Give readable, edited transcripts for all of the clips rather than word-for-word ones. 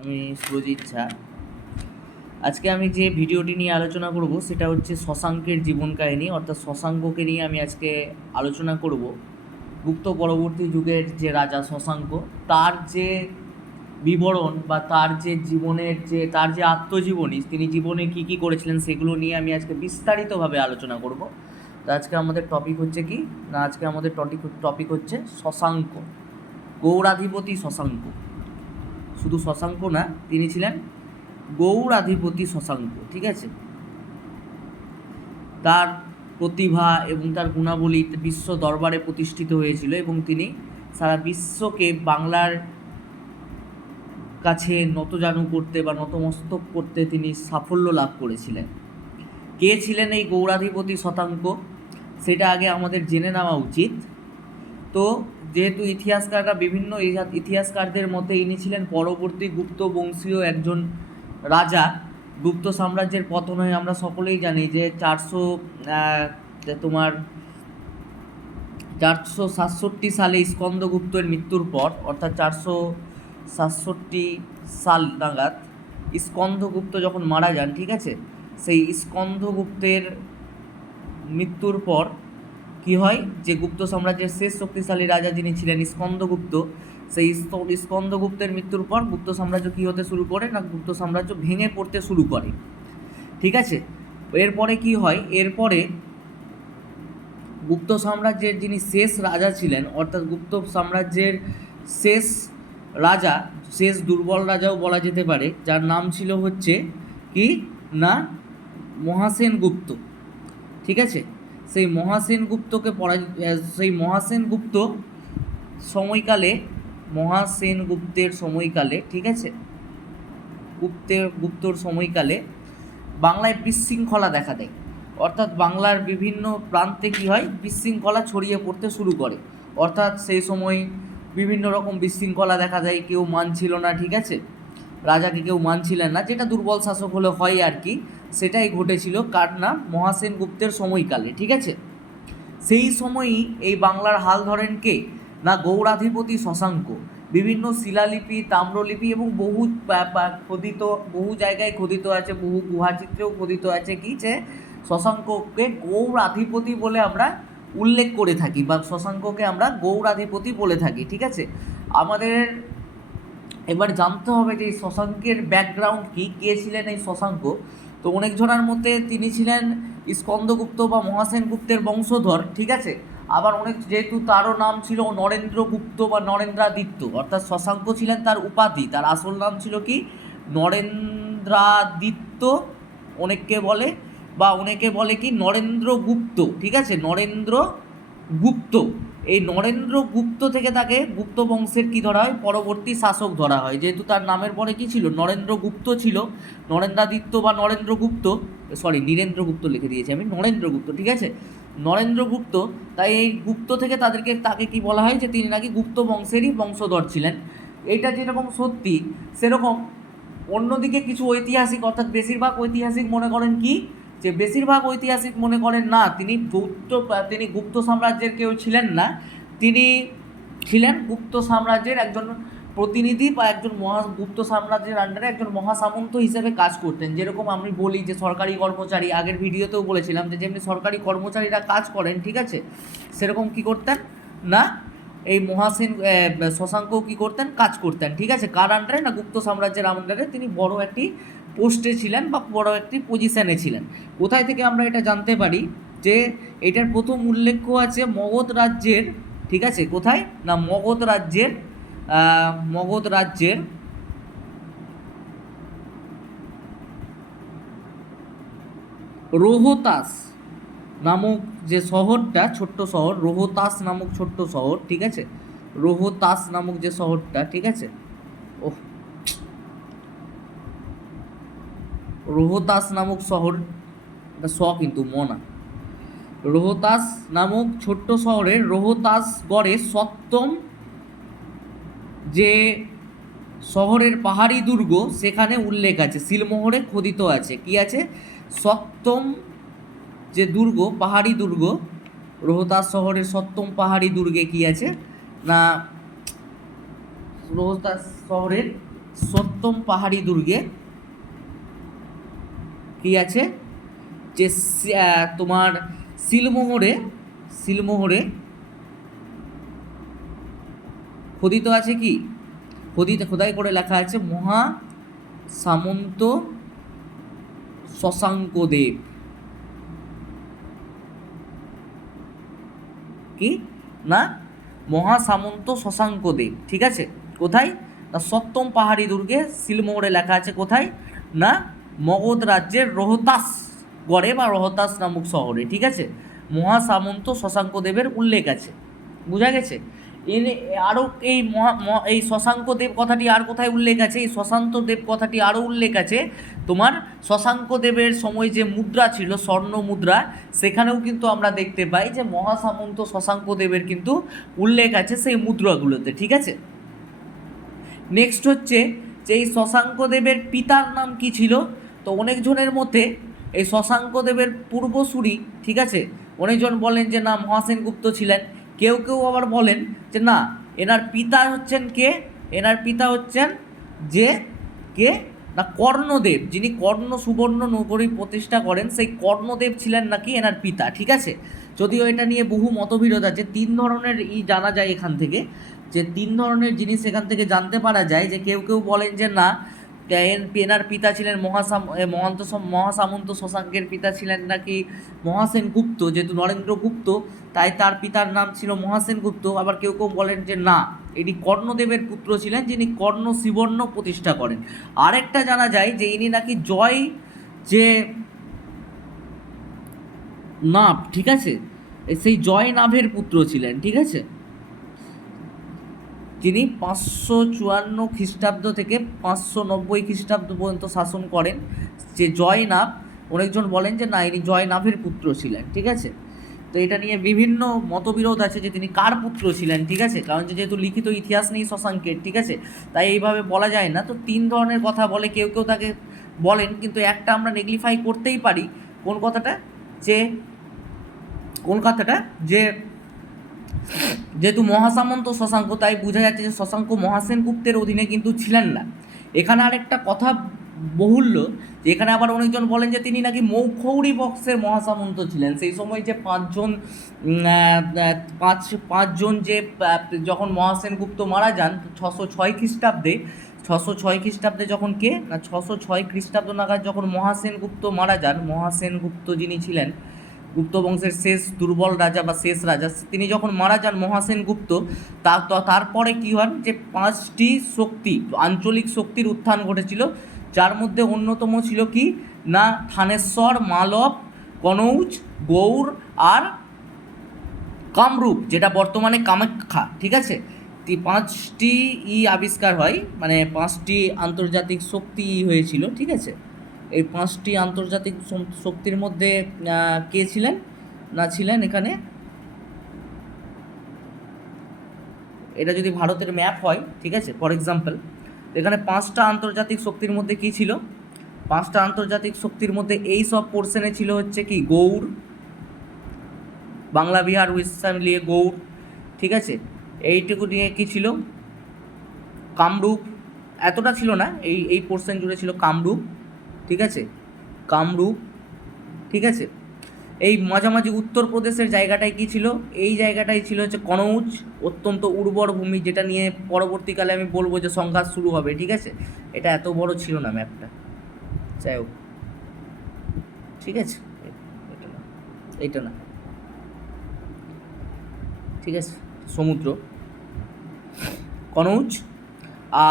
আমি সুরজিৎ ঝা। আজকে আমি যে ভিডিওটি নিয়ে আলোচনা করব সেটা হচ্ছে শশাঙ্কের জীবন কাহিনী, অর্থাৎ শশাঙ্ককে নিয়ে আমি আজকে আলোচনা করব। গুপ্ত পরবর্তী যুগের যে রাজা শশাঙ্ক, তার যে বিবরণ বা তার যে জীবনের তার যে আত্মজীবনী, তিনি জীবনে কী কী করেছিলেন সেগুলো নিয়ে আমি আজকে বিস্তারিতভাবে আলোচনা করব। তো আজকে আমাদের টপিক হচ্ছে কি না, আজকে আমাদের টপিক হচ্ছে শশাঙ্ক, গৌড়াধিপতি শশাঙ্ক। শুধু শশাঙ্ক না, তিনি ছিলেন গৌড়াধিপতি শশাঙ্ক। ঠিক আছে, তার প্রতিভা এবং তার গুণাবলী বিশ্ব দরবারে প্রতিষ্ঠিত হয়েছিল এবং তিনি সারা বিশ্বকে বাংলার কাছে নতজানু করতে বা নতমস্তক করতে তিনি সাফল্য লাভ করেছিলেন। কে ছিলেন এই গৌড়াধিপতি শশাঙ্ক, সেটা আগে আমাদের জেনে নেওয়া উচিত। তো যেহেতু ইতিহাসকাররা বিভিন্ন ইতিহাসকারদের মতে ইনি ছিলেন পরবর্তী গুপ্ত বংশীয় একজন রাজা। গুপ্ত সাম্রাজ্যের পতন হয়ে আমরা সকলেই জানি যে 467 সালে স্কন্দগুপ্তের মৃত্যুর পর, অর্থাৎ 467 সাল নাগাদ স্কন্দগুপ্ত যখন মারা যান, ঠিক আছে, সেই স্কন্দগুপ্তের মৃত্যুর পর কি হয়, যে গুপ্ত সাম্রাজ্যের শেষ শক্তিশালী রাজা যিনি ছিলেন স্কন্দগুপ্ত, সেই স্কন্দগুপ্তের মৃত্যুর পর গুপ্ত সাম্রাজ্য কী হতে শুরু করে না, গুপ্ত সাম্রাজ্য ভেঙে পড়তে শুরু করে। ঠিক আছে, এরপরে কি হয়, এরপরে গুপ্ত সাম্রাজ্যের যিনি শেষ রাজা ছিলেন, অর্থাৎ গুপ্ত সাম্রাজ্যের শেষ রাজা, শেষ দুর্বল রাজাও বলা যেতে পারে, যার নাম ছিল হচ্ছে কি না মহাসেনগুপ্ত। ঠিক আছে, সেই মহাসেনগুপ্তকে সেই মহাসেনগুপ্তের সময়কালে, ঠিক আছে, গুপ্তর সময়কালে বাংলায় বিশৃঙ্খলা দেখা দেয়। অর্থাৎ বাংলার বিভিন্ন প্রান্তে কি হয়, বিশৃঙ্খলা ছড়িয়ে পড়তে শুরু করে। অর্থাৎ সেই সময় বিভিন্ন রকম বিশৃঙ্খলা দেখা দেয়, কেউ মানছিল না, ঠিক আছে, রাজাকে কেউ মানছিলেন না, যেটা দুর্বল শাসক হলে হয় আর কি, সেটাই ঘটেছিল কার না মহাসেনগুপ্তের সময়কালে। ঠিক আছে, সেই সময়ই এই বাংলার হাল ধরেন কে না গৌড়াধিপতি শশাঙ্ক। বিভিন্ন শিলালিপি, তাম্রলিপি এবং বহু জায়গায় খোদিত আছে, বহু গুহাচিত্রেও খোদিত আছে কি যে শশাঙ্ককে গৌড়াধিপতি বলে আমরা উল্লেখ করে থাকি, বা শশাঙ্ককে আমরা গৌড়াধিপতি বলে থাকি। ঠিক আছে, আমাদের এবার জানতে হবে যে এই শশাঙ্কের ব্যাকগ্রাউন্ড কি, কে ছিলেন এই শশাঙ্ক। তো অনেক জনের মতে তিনি ছিলেন স্কন্দগুপ্ত বা মহাসেনগুপ্তের বংশধর। ঠিক আছে, আবার যেহেতু তারও নাম ছিল নরেন্দ্রগুপ্ত বা নরেন্দ্রাদিত্য, অর্থাৎ শশাঙ্ক ছিলেন তার উপাধি, তার আসল নাম ছিল কি নরেন্দ্রাদিত্য, অনেকে বলে, বা অনেকে বলে কি নরেন্দ্রগুপ্ত। ঠিক আছে, নরেন্দ্রগুপ্ত, এই নরেন্দ্রগুপ্ত থেকে তাকে গুপ্ত বংশের কি ধরা হয়, পরবর্তী শাসক ধরা হয়, যেহেতু তার নামের পরে কি ছিল নরেন্দ্রগুপ্ত ছিল, নরেন্দ্রাদিত্য বা নরেন্দ্রগুপ্ত, নীরেন্দ্রগুপ্ত লিখে দিয়েছি আমি, নরেন্দ্রগুপ্ত। ঠিক আছে, নরেন্দ্রগুপ্ত, তাই এই গুপ্ত থেকে তাকে কি বলা হয় যে তিনি নাকি গুপ্ত বংশেরই বংশধর ছিলেন। এইটা যেরকম সত্যি, সেরকম অন্যদিকে কিছু ঐতিহাসিক, অর্থাৎ বেশিরভাগ ঐতিহাসিক মনে করেন কি, যে বেশিরভাগ ঐতিহাসিক মনে করেন না, তিনি গুপ্ত সাম্রাজ্যের কেউ ছিলেন না, তিনি ছিলেন গুপ্ত সাম্রাজ্যের একজন প্রতিনিধি বা একজন গুপ্ত সাম্রাজ্যের আন্ডারে একজন মহাসামন্ত হিসেবে কাজ করতেন। যেরকম আমি বলি যে সরকারি কর্মচারী, আগের ভিডিওতেও বলেছিলাম যে যেমনি সরকারি কর্মচারীরা কাজ করেন, ঠিক আছে, সেরকম কি করতেন না এই শশাঙ্কও কী করতেন, কাজ করতেন। ঠিক আছে, কার আন্ডারে না গুপ্ত সাম্রাজ্যের আন্ডারে তিনি বড় একটি পোস্টে ছিলেন বা বড় একটি পজিশানে ছিলেন। কোথায় থেকে আমরা এটা জানতে পারি যে এটার প্রথম উল্লেখ আছে মগধ রাজ্যের, ঠিক আছে, কোথায় না মগধ রাজ্যের রোহতাস নামক যে শহরটা, ছোট্ট শহর রোহতাস নামক ছোট্ট শহর, ঠিক আছে, রোহতাস নামক যে শহরটা, ঠিক আছে, রোহতাস নামক শহর, কিন্তু মনা, রোহতাস নামক ছোট্ট শহরের রোহতাসগড়ে সপ্তম যে শহরের পাহাড়ি দুর্গ, সেখানে উল্লেখ আছে, সিলমোহরে খোদিত আছে, কি আছে, সপ্তম যে দুর্গ, পাহাড়ি দুর্গ, রোহতাস শহরের সপ্তম পাহাড়ি দুর্গে কি আছে না রোহতাস শহরের সপ্তম পাহাড়ি দুর্গে কি আছে, যে তোমার সিলমোহরে খোদিত আছে কি, খোদাই করে লেখা আছে মহা সামন্ত শশাঙ্কদেব। কি না, মহা সামন্ত শশাঙ্কদেব, ঠিক আছে। কোথায় না, সপ্তম পাহাড়ি দুর্গে সিলমোহরে লেখা আছে। কোথায় না, মগধ রাজ্যের রোহতাস গড়ে বা রোহতাস নামক শহরে, ঠিক আছে। মহা সামন্ত শশাঙ্কদেবের উল্লেখ আছে, বোঝা গেছে। আরও এই শশাঙ্কদেব কথাটি আর কোথায় উল্লেখ আছে, এই শশাঙ্ক দেব কথাটি আরও উল্লেখ আছে তোমার শশাঙ্কদেবের সময় যে মুদ্রা ছিল, স্বর্ণ মুদ্রা, সেখানেও কিন্তু আমরা দেখতে পাই যে মহাসামন্ত শশাঙ্কদেবের কিন্তু উল্লেখ আছে সেই মুদ্রাগুলোতে, ঠিক আছে। নেক্সট হচ্ছে যে এই শশাঙ্কদেবের পিতার নাম কি ছিল। তো অনেকজনের মধ্যে এই শশাঙ্কদেবের পূর্বসূরি, ঠিক আছে, অনেকজন বলেন যে না মহাসেনগুপ্ত ছিলেন, কেউ কেউ আবার বলেন যে না এনার পিতা হচ্ছেন কে, এনার পিতা হচ্ছেন যে কে না কর্ণদেব, যিনি কর্ণ সুবর্ণ নগরী প্রতিষ্ঠা করেন, সেই কর্ণদেব ছিলেন নাকি এনার পিতা, ঠিক আছে। যদিও এটা নিয়ে বহু মতবিরোধ আছে। তিন ধরনের জানা যায় এখান থেকে, যে তিন ধরনের জিনিস এখান থেকে জানতে পারা যায়। যে কেউ কেউ বলেন যে না এনার পিতা ছিলেন মহাসামন্ত শশাঙ্কের পিতা ছিলেন নাকি মহাসেনগুপ্ত, যেহেতু নরেন্দ্রগুপ্ত তাই তার পিতার নাম ছিল মহাসেনগুপ্ত। আবার কেউ কেউ বলেন যে না ইনি কর্ণদেবের পুত্র ছিলেন, যিনি কর্ণ সুবর্ণ প্রতিষ্ঠা করেন। আরেকটা জানা যায় যে ইনি নাকি জয় যে নাভ, ঠিক আছে, সেই জয় নাভের পুত্র ছিলেন, ঠিক আছে। তিনি 554 খ্রিস্টাব্দ থেকে 590 খ্রিস্টাব্দ পর্যন্ত শাসন করেন। যে জয়নাভ, অনেকজন বলেন যে না ইনি জয়নাভের পুত্র ছিলেন, ঠিক আছে। তো এটা নিয়ে বিভিন্ন মতবিরোধ আছে যে তিনি কার পুত্র ছিলেন, ঠিক আছে, কারণ যেহেতু লিখিত ইতিহাস নেই শশাঙ্কের, ঠিক আছে, তাই এইভাবে বলা যায় না। তো তিন ধরনের কথা বলে, কেউ কেউ তাকে বলেন, কিন্তু একটা আমরা নেগলিফাই করতেই পারি। কোন কথাটা, যে যেহেতু মহাসামন্ত শশাঙ্ক, তাই বোঝা যাচ্ছে যে শশাঙ্ক মহাসেনগুপ্তের অধীনে কিন্তু ছিলেন না। এখানে আরেকটা কথা বহুল্য, যে এখানে আবার অনেকজন বলেন যে তিনি নাকি মৌখৌরি বংশের মহাসামন্ত ছিলেন। সেই সময় যে পাঁচজন যে যখন মহাসেনগুপ্ত মারা যান 606 খ্রিস্টাব্দে, 606 খ্রিস্টাব্দে যখন কে না 606 খ্রিস্টাব্দ নাগাদ যখন মহাসেনগুপ্ত মারা যান, মহাসেনগুপ্ত যিনি ছিলেন গুপ্ত বংশের শেষ দুর্বল রাজা বা শেষ রাজা, তিনি যখন মারা যান মহাসেনগুপ্ত, তারপরে কী হন যে 5টি শক্তি, আঞ্চলিক শক্তির উত্থান ঘটেছিল, যার মধ্যে অন্যতম ছিল কি না থানেশ্বর, মালব, কনৌজ, গৌড় আর কামরূপ, যেটা বর্তমানে কামাখ্যা, ঠিক আছে। 5টি আবিষ্কার হয়, মানে 5টি আন্তর্জাতিক শক্তি হয়েছিল, ঠিক আছে। এই 5টি আন্তর্জাতিক শক্তির মধ্যে কে ছিলেন না ছিলেন এখানে, এটা যদি ভারতের ম্যাপ হয়, ঠিক আছে, ফর এক্সাম্পল, এখানে 5টা আন্তর্জাতিক শক্তির মধ্যে কি ছিল, 5টা আন্তর্জাতিক শক্তির মধ্যে এই সব পোর্শনে ছিল হচ্ছে কি গৌড়, বাংলা বিহার উড়িষ্যা মিলিয়ে গৌড়, ঠিক আছে। এইটুকু নিয়ে কি ছিল কামরূপ, এতটা ছিল না, এই পোর্শন জুড়ে ছিল কামরূপ, ঠিক আছে, কামরূপ, ঠিক আছে। এই মাঝামাঝি উত্তরপ্রদেশের জায়গাটায় কি ছিল, এই জায়গাটাই ছিল হচ্ছে কনৌজ, অত্যন্ত উর্বর ভূমি, যেটা নিয়ে পরবর্তীকালে আমি বলবো যে সংঘাত শুরু হবে, ঠিক আছে। এটা এত বড় ছিল না ম্যাপটা, যাই হোক, ঠিক আছে, এইটা না, ঠিক আছে, সমুদ্র, কনৌজ।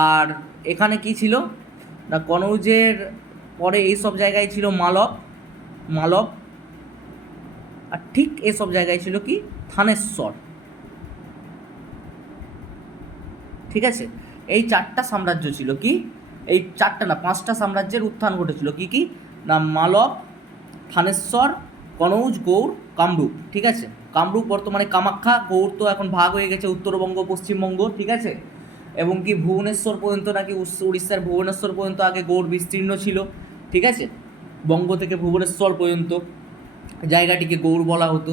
আর এখানে কি ছিল না কনৌজের পরে এইসব জায়গায় ছিল মালব, আর ঠিক এসব জায়গায় ছিল কি থানেশ্বর, ঠিক আছে। এই 4টা সাম্রাজ্য ছিল কি, এই 4টা না 5টা সাম্রাজ্যের উত্থান ঘটেছিল কি কি না মালব, থানেশ্বর, কনৌজ, গৌড়, কামরূপ, ঠিক আছে। কামরূপ বর্তমানে কামাখ্যা, গৌড় তো এখন ভাগ হয়ে গেছে উত্তরবঙ্গ পশ্চিমবঙ্গ, ঠিক আছে। এবং কি ভুবনেশ্বর পর্যন্ত নাকি উড়িষ্যার ভুবনেশ্বর পর্যন্ত আগে গৌড় বিস্তীর্ণ ছিল, ঠিক আছে, বঙ্গ থেকে ভুবনেশ্বর পর্যন্ত জায়গাটিকে গৌড় বলা হতো।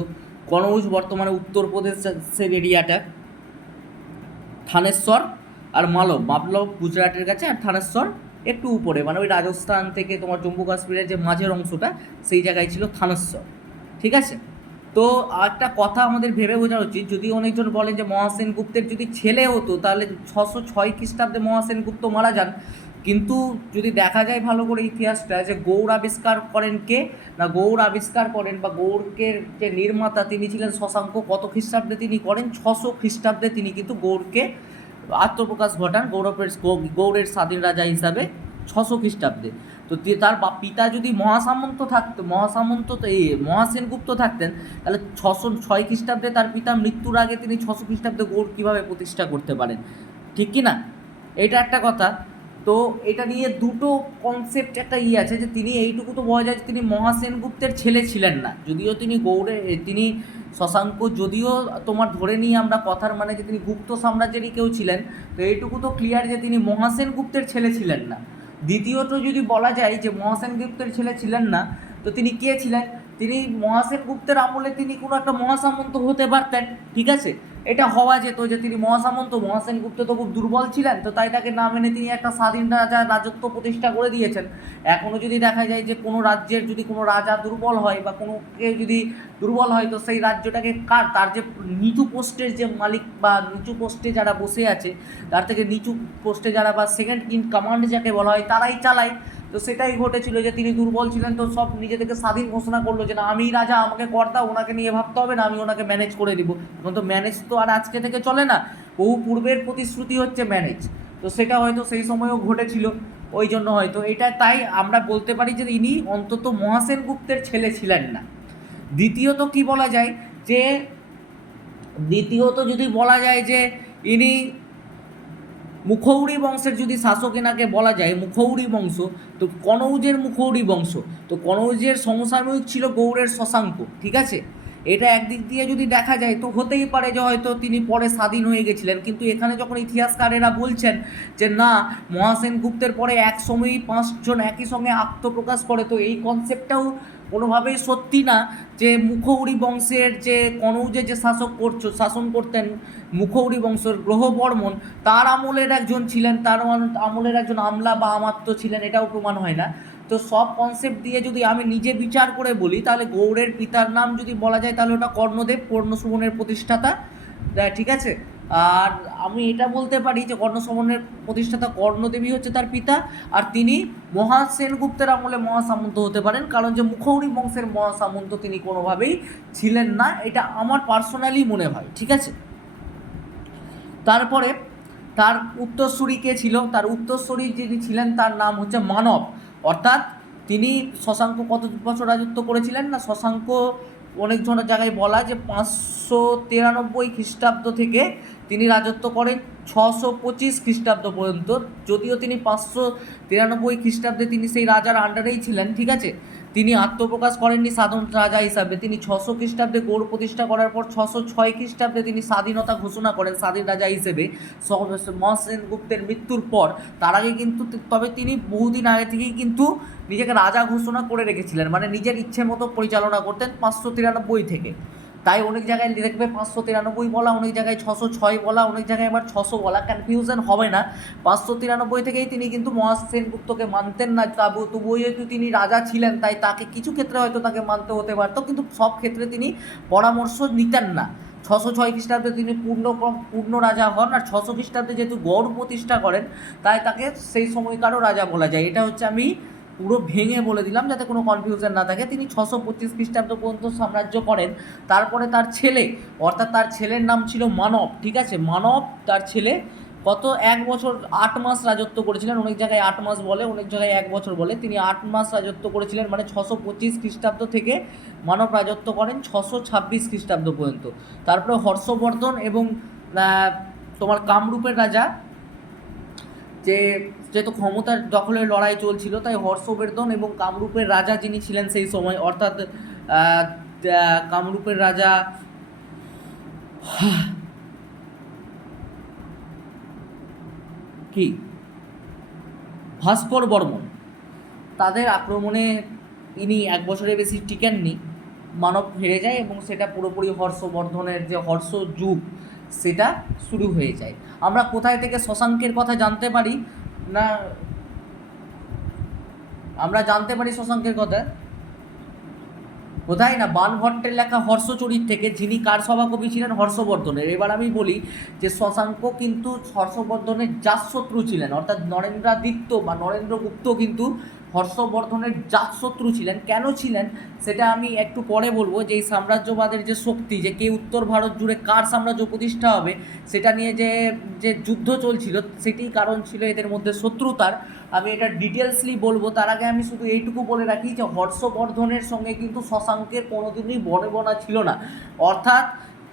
কনৌজ বর্তমানে উত্তরপ্রদেশের এরিয়াটা, থানেশ্বর আর মালব গুজরাটের কাছে, আর থানেশ্বর একটু উপরে, মানে ওই রাজস্থান থেকে তোমার জম্মু কাশ্মীরের যে মাঝের অংশটা সেই জায়গায় ছিল থানেশ্বর। ঠিক আছে, তো একটা কথা আমাদের ভেবে বোঝা উচিত, যদি অনেকজন বলেন যে মহাসেন গুপ্তের যদি ছেলে হতো তাহলে 606 খ্রিস্টাব্দে মহাসেন গুপ্ত মারা যান, কিন্তু যদি দেখা যায় ভালো করে ইতিহাসটা, যে গৌড় আবিষ্কার করেন কে না, গৌড় আবিষ্কার করেন বা গৌড়কে যে নির্মাতা তিনি ছিলেন শশাঙ্ক। কত খ্রিস্টাব্দে তিনি করেন? 600 খ্রিস্টাব্দে তিনি কিন্তু গৌড়কে আত্মপ্রকাশ ঘটান গৌড়ের স্বাধীন রাজা হিসাবে 600 খ্রিস্টাব্দে। তো তার পিতা যদি মহাসামন্ত তো এই মহাসেনগুপ্ত থাকতেন, তাহলে 606 খ্রিস্টাব্দে তার পিতা মৃত্যুর আগে তিনি 600 খ্রিস্টাব্দে গৌড় কীভাবে প্রতিষ্ঠা করতে পারেন? ঠিক কি না? এটা একটা কথা। তো এটা নিয়ে দুটো কনসেপ্ট একটা আছে, যে তিনি এইটুকু তো বোঝা যায় যে তিনি মহাসেনগুপ্তের ছেলে ছিলেন না, যদিও তিনি শশাঙ্ক, যদিও তোমার ধরে নিই আমরা কথার মানে যে তিনি গুপ্ত সাম্রাজ্যেরই কেউ ছিলেন, তো এইটুকু তো ক্লিয়ার যে তিনি মহাসেনগুপ্তের ছেলে ছিলেন না। দ্বিতীয়ত যদি বলা যায় যে মহাসেনগুপ্তের ছেলে ছিলেন না, তো তিনি কে ছিলেন? তিনি মহাসেনগুপ্তের আমলে তিনি কোনো একটা মহাসামন্ত হতে পারতেন। ঠিক আছে, এটা হওয়া যেত যে তিনি মহাসামন্ত, মহাসেনগুপ্ত তো খুব দুর্বল ছিলেন, তো তাই তাকে না মেনে তিনি একটা স্বাধীন রাজত্ব প্রতিষ্ঠা করে দিয়েছেন। এখনও যদি দেখা যায় যে কোনো রাজ্যের যদি কোনো রাজা দুর্বল হয় বা কোনো কেউ যদি দুর্বল হয়, তো সেই রাজ্যটাকে তার যে নিচু পোস্টের যে মালিক বা নিচু পোস্টে যারা বসে আছে, তার থেকে নিচু পোস্টে যারা বা সেকেন্ড ইন কমান্ড যাকে বলা হয়, তারাই চালায়। তো সেটাই ঘটেছিল যে তিনি দুর্বল ছিলেন, তো সব নিজে থেকে স্বাধীন ঘোষণা করলো যে না, আমিই রাজা, আমাকে কর দাও, ওনাকে নিয়ে ভাবতে হবে না, আমি ওনাকে ম্যানেজ করে দিব। এখন তো ম্যানেজ তো আর আজকে থেকে চলে না, বহু পূর্বের প্রতিশ্রুতি হচ্ছে ম্যানেজ। তো সেটা হয়তো সেই সময়ও ঘটেছিল, ওই জন্য হয়তো এটা, তাই আমরা বলতে পারি যে ইনি অন্তত মহাসেনগুপ্তের ছেলে ছিলেন না। দ্বিতীয়ত কি বলা যায় যে যদি বলা যায় যে ইনি মুখৌরি বংশের যদি শাসক এনাকে বলা যায়, মুখৌরি বংশ, তো কনৌজের মুখৌরি বংশ, তো কনৌজের সমসাময়িক ছিল গৌড়ের শশাঙ্ক। ঠিক আছে, এটা একদিক দিয়ে যদি দেখা যায় তো হতেই পারে যে হয়তো তিনি পরে স্বাধীন হয়ে গেছিলেন, কিন্তু এখানে যখন ইতিহাসকারেরা বলছেন যে না, মহাসেনগুপ্তের পরে এক সময়ই 5 জন একই সঙ্গে আত্মপ্রকাশ করে, তো এই কনসেপ্টটাও কোনোভাবেই সত্যি না। যে মুখৌরি বংশের যে কনৌজে যে শাসন করতেন মুখৌরি বংশের গ্রহবর্মন, তার আমলের একজন ছিলেন, তার আমলের একজন আমলা বা আমাত্য ছিলেন, এটাও প্রমাণ হয় না। তো সব কনসেপ্ট দিয়ে যদি আমি নিজে বিচার করে বলি, তাহলে গৌড়ের পিতার নাম যদি বলা যায় তাহলে ওটা কর্ণদেব, কর্ণসুমনের প্রতিষ্ঠাতা। ঠিক আছে, আর আমি এটা বলতে পারি যে কর্ণসুমনের প্রতিষ্ঠাতা কর্ণদেবী হচ্ছে তার পিতা, আর তিনি মহাসেনগুপ্তের আমলে মহাসামন্ত হতে পারেন, কারণ যে মুখৌরি বংশের মহাসামন্ত তিনি কোনোভাবেই ছিলেন না, এটা আমার পার্সোনালি মনে হয়। ঠিক আছে, তারপরে তার উত্তরসূরি কে ছিল? তার উত্তরসূরি যিনি ছিলেন তার নাম হচ্ছে মানব, অর্থাৎ তিনি শশাঙ্ক কত বছর রাজত্ব করেছিলেন না, শশাঙ্ক অনেক জনের জায়গায় বলা যে 593 খ্রিস্টাব্দ থেকে তিনি রাজত্ব করেন 625 খ্রিস্টাব্দ পর্যন্ত। যদিও তিনি 593 খ্রিস্টাব্দে তিনি সেই রাজার আন্ডারেই ছিলেন। ঠিক আছে, তিনি আত্মপ্রকাশ করেননি সাধারণ রাজা হিসাবে। তিনি 600 খ্রিস্টাব্দে গৌড় প্রতিষ্ঠা করার পর 606 খ্রিস্টাব্দে তিনি স্বাধীনতা ঘোষণা করেন স্বাধীন রাজা হিসেবে মহাসেনগুপ্তের মৃত্যুর পর। তার আগে কিন্তু, তবে তিনি বহুদিন আগে থেকেই কিন্তু নিজেকে রাজা ঘোষণা করে রেখেছিলেন, মানে নিজের ইচ্ছে মতো পরিচালনা করতেন 593 থেকে। তাই অনেক জায়গায় দেখবে 593 বলা, অনেক জায়গায় 606 বলা, অনেক জায়গায় আবার 600 বলা, কনফিউশন হবে না। 593 থেকেই তিনি কিন্তু মহাসেনগুপ্তকে মানতেন না, তবুও যেহেতু তিনি রাজা ছিলেন তাই তাকে কিছু ক্ষেত্রে হয়তো তাকে মানতে হতে পারতো, কিন্তু সব ক্ষেত্রে তিনি পরামর্শ নিতেন না। 606 খ্রিস্টাব্দে তিনি পূর্ণ রাজা হন, আর 600 খ্রিস্টাব্দে যেহেতু গৌড় প্রতিষ্ঠা করেন তাই তাকে সেই সময়কারও রাজা বলা যায়। এটা হচ্ছে আমি পুরো ভেঙে বলে দিলাম যাতে কোনো কনফিউশন না থাকে। তিনি 625 খ্রিস্টাব্দ পর্যন্ত সাম্রাজ্য করেন। তারপরে তার ছেলে, অর্থাৎ তার ছেলের নাম ছিল মানব। ঠিক আছে, মানব তার ছেলে কত 1 বছর 8 মাস রাজত্ব করেছিলেন। অনেক জায়গায় 8 মাস বলে, অনেক জায়গায় 1 বছর বলে। তিনি 8 মাস রাজত্ব করেছিলেন, মানে 625 খ্রিস্টাব্দ থেকে মানব রাজত্ব করেন 626 খ্রিস্টাব্দ পর্যন্ত। তারপরে হর্ষবর্ধন এবং তোমার কামরূপের রাজা, যেহেতু ক্ষমতার দখলের লড়াই চলছিল, তাই হর্ষবর্ধন এবং কামরূপের রাজা যিনি ছিলেন সেই সময়, অর্থাৎ কামরূপের রাজা কি ভাস্কর বর্মন, তাদের আক্রমণে তিনি 1 বছরের বেশি টিকেননি, মানব হেরে যায় এবং সেটা পুরোপুরি হর্ষবর্ধনের যে হর্ষ যুগ সেটা শুরু হয়ে যায়। আমরা কোথায় থেকে শশাঙ্কের কথা জানতে পারি না, আমরা জানতে পারি শশাঙ্কের কথা কোথায় না, বাণভট্টের লেখা হর্ষচরিত থেকে, যিনি কার সভাকবি ছিলেন? হর্ষবর্ধনের। এবার আমি বলি যে শশাঙ্ক কিন্তু হর্ষবর্ধনের জাতশত্রু ছিলেন, অর্থাৎ নরেন্দ্রাদিত্য বা নরেন্দ্রগুপ্ত কিন্তু হর্ষবর্ধনের জাতশত্রু ছিলেন। কেন ছিলেন সেটা আমি একটু পরে বলবো। যে এই সাম্রাজ্যবাদের যে শক্তি, যে কে উত্তর ভারত জুড়ে কার সাম্রাজ্য প্রতিষ্ঠা হবে সেটা নিয়ে যে যে যুদ্ধ চলছিল, সেটি কারণ ছিল এদের মধ্যে শত্রুতার। আমি এটা ডিটেলসলি বলবো। তার আগে আমি শুধু এইটুকু বলে রাখি যে হর্ষবর্ধনের সঙ্গে কিন্তু শশাঙ্কের কোনোদিনই বনেবনা ছিল না, অর্থাৎ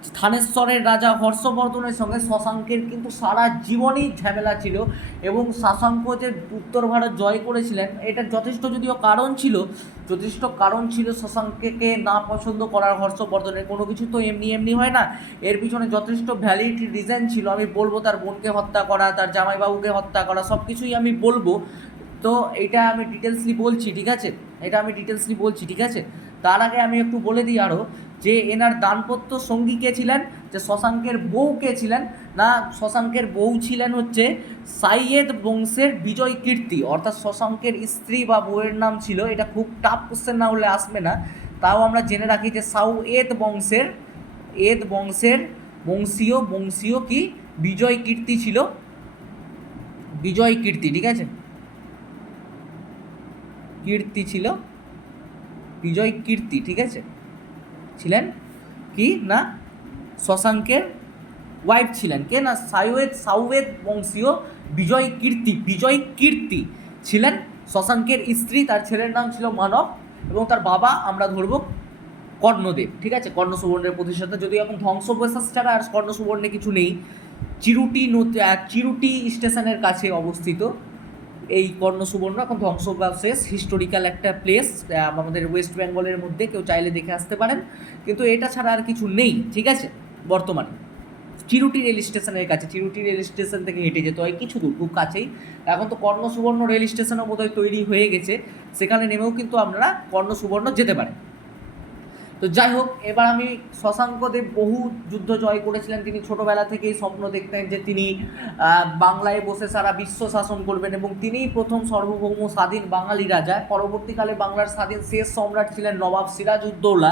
স্থানেশ্বরের রাজা হর্ষবর্ধনের সঙ্গে শশাঙ্কের কিন্তু সারা জীবনই ঝামেলা ছিল। এবং শশাঙ্ক যে উত্তর ভারত জয় করেছিলেন, এটা যথেষ্ট যদিও কারণ ছিল, যথেষ্ট কারণ ছিল শশাঙ্ককে না পছন্দ করার হর্ষবর্ধনের। কোনো কিছু তো এমনি এমনি হয় না, এর পিছনে যথেষ্ট ভ্যালিড রিজন ছিল। আমি বলবো তার বোনকে হত্যা করা, তার জামাইবাবুকে হত্যা করা, সব কিছুই আমি বলবো। তো এটা আমি ডিটেলসলি বলছি, ঠিক আছে, এটা আমি ডিটেলসলি বলছি, ঠিক আছে। তার আগে আমি একটু বলে দিই আরও যে এনার দাম্পত্য সঙ্গী কে ছিলেন, যে শশাঙ্কের বউ কে ছিলেন না, শশাঙ্কের বউ ছিলেন হচ্ছে সাইয়েদ বংশের বিজয় কীর্তি, অর্থাৎ শশাঙ্কের স্ত্রী বা বউয়ের নাম ছিল, এটা খুব টাফ কোশ্চেন না হলে আসবে না, তাও আমরা জেনে রাখি যে সাউয়েদ বংশের, এদ বংশের বংশীয় কি বিজয় কীর্তি ছিল, বিজয় কীর্তি, ঠিক আছে, কীর্তি ছিল, বিজয় কীর্তি, ঠিক আছে, ছিলেন কি না শশাঙ্কের ওয়াইফ ছিলেন কে না সাউয়েদ বংশীয় বিজয় কীর্তি ছিলেন শশাঙ্কের স্ত্রী। তার ছেলের নাম ছিল মানব এবং তার বাবা আমরা ধরব কর্ণদেব, ঠিক আছে, কর্ণ সুবর্ণের প্রতিষ্ঠাতা। যদিও এখন ধ্বংসাবশেষ ছাড়া আর কর্ণ সুবর্ণে কিছু নেই। চিরুটি স্টেশনের কাছে অবস্থিত এই কর্ণ সুবর্ণ, এখন ধ্বংসাবশেষ, হিস্টোরিক্যাল একটা প্লেস আমাদের ওয়েস্ট বেঙ্গলের মধ্যে, কেউ চাইলে দেখে আসতে পারেন, কিন্তু এটা ছাড়া আর কিছু নেই, ঠিক আছে। বর্তমানে চিরুটি রেল স্টেশনের কাছে, চিরুটি রেল স্টেশন থেকে হেঁটে যেতে হয় কিছু দূর, খুব কাছেই। এখন তো কর্ণ সুবর্ণ রেল স্টেশনও বোধহয় তৈরি হয়ে গেছে, সেখানে নেমেও কিন্তু আপনারা কর্ণ সুবর্ণ যেতে পারেন। তো যাই হোক, এবার আমি শশাঙ্কদেব বহু যুদ্ধ জয় করেছিলেন। তিনি ছোটোবেলা থেকেই স্বপ্ন দেখতেন যে তিনি বাংলায় বসে সারা বিশ্ব শাসন করবেন এবং তিনিই প্রথম সার্বভৌম স্বাধীন বাঙালি রাজা। পরবর্তীকালে বাংলার স্বাধীন শেষ সম্রাট ছিলেন নবাব সিরাজউদ্দৌলা।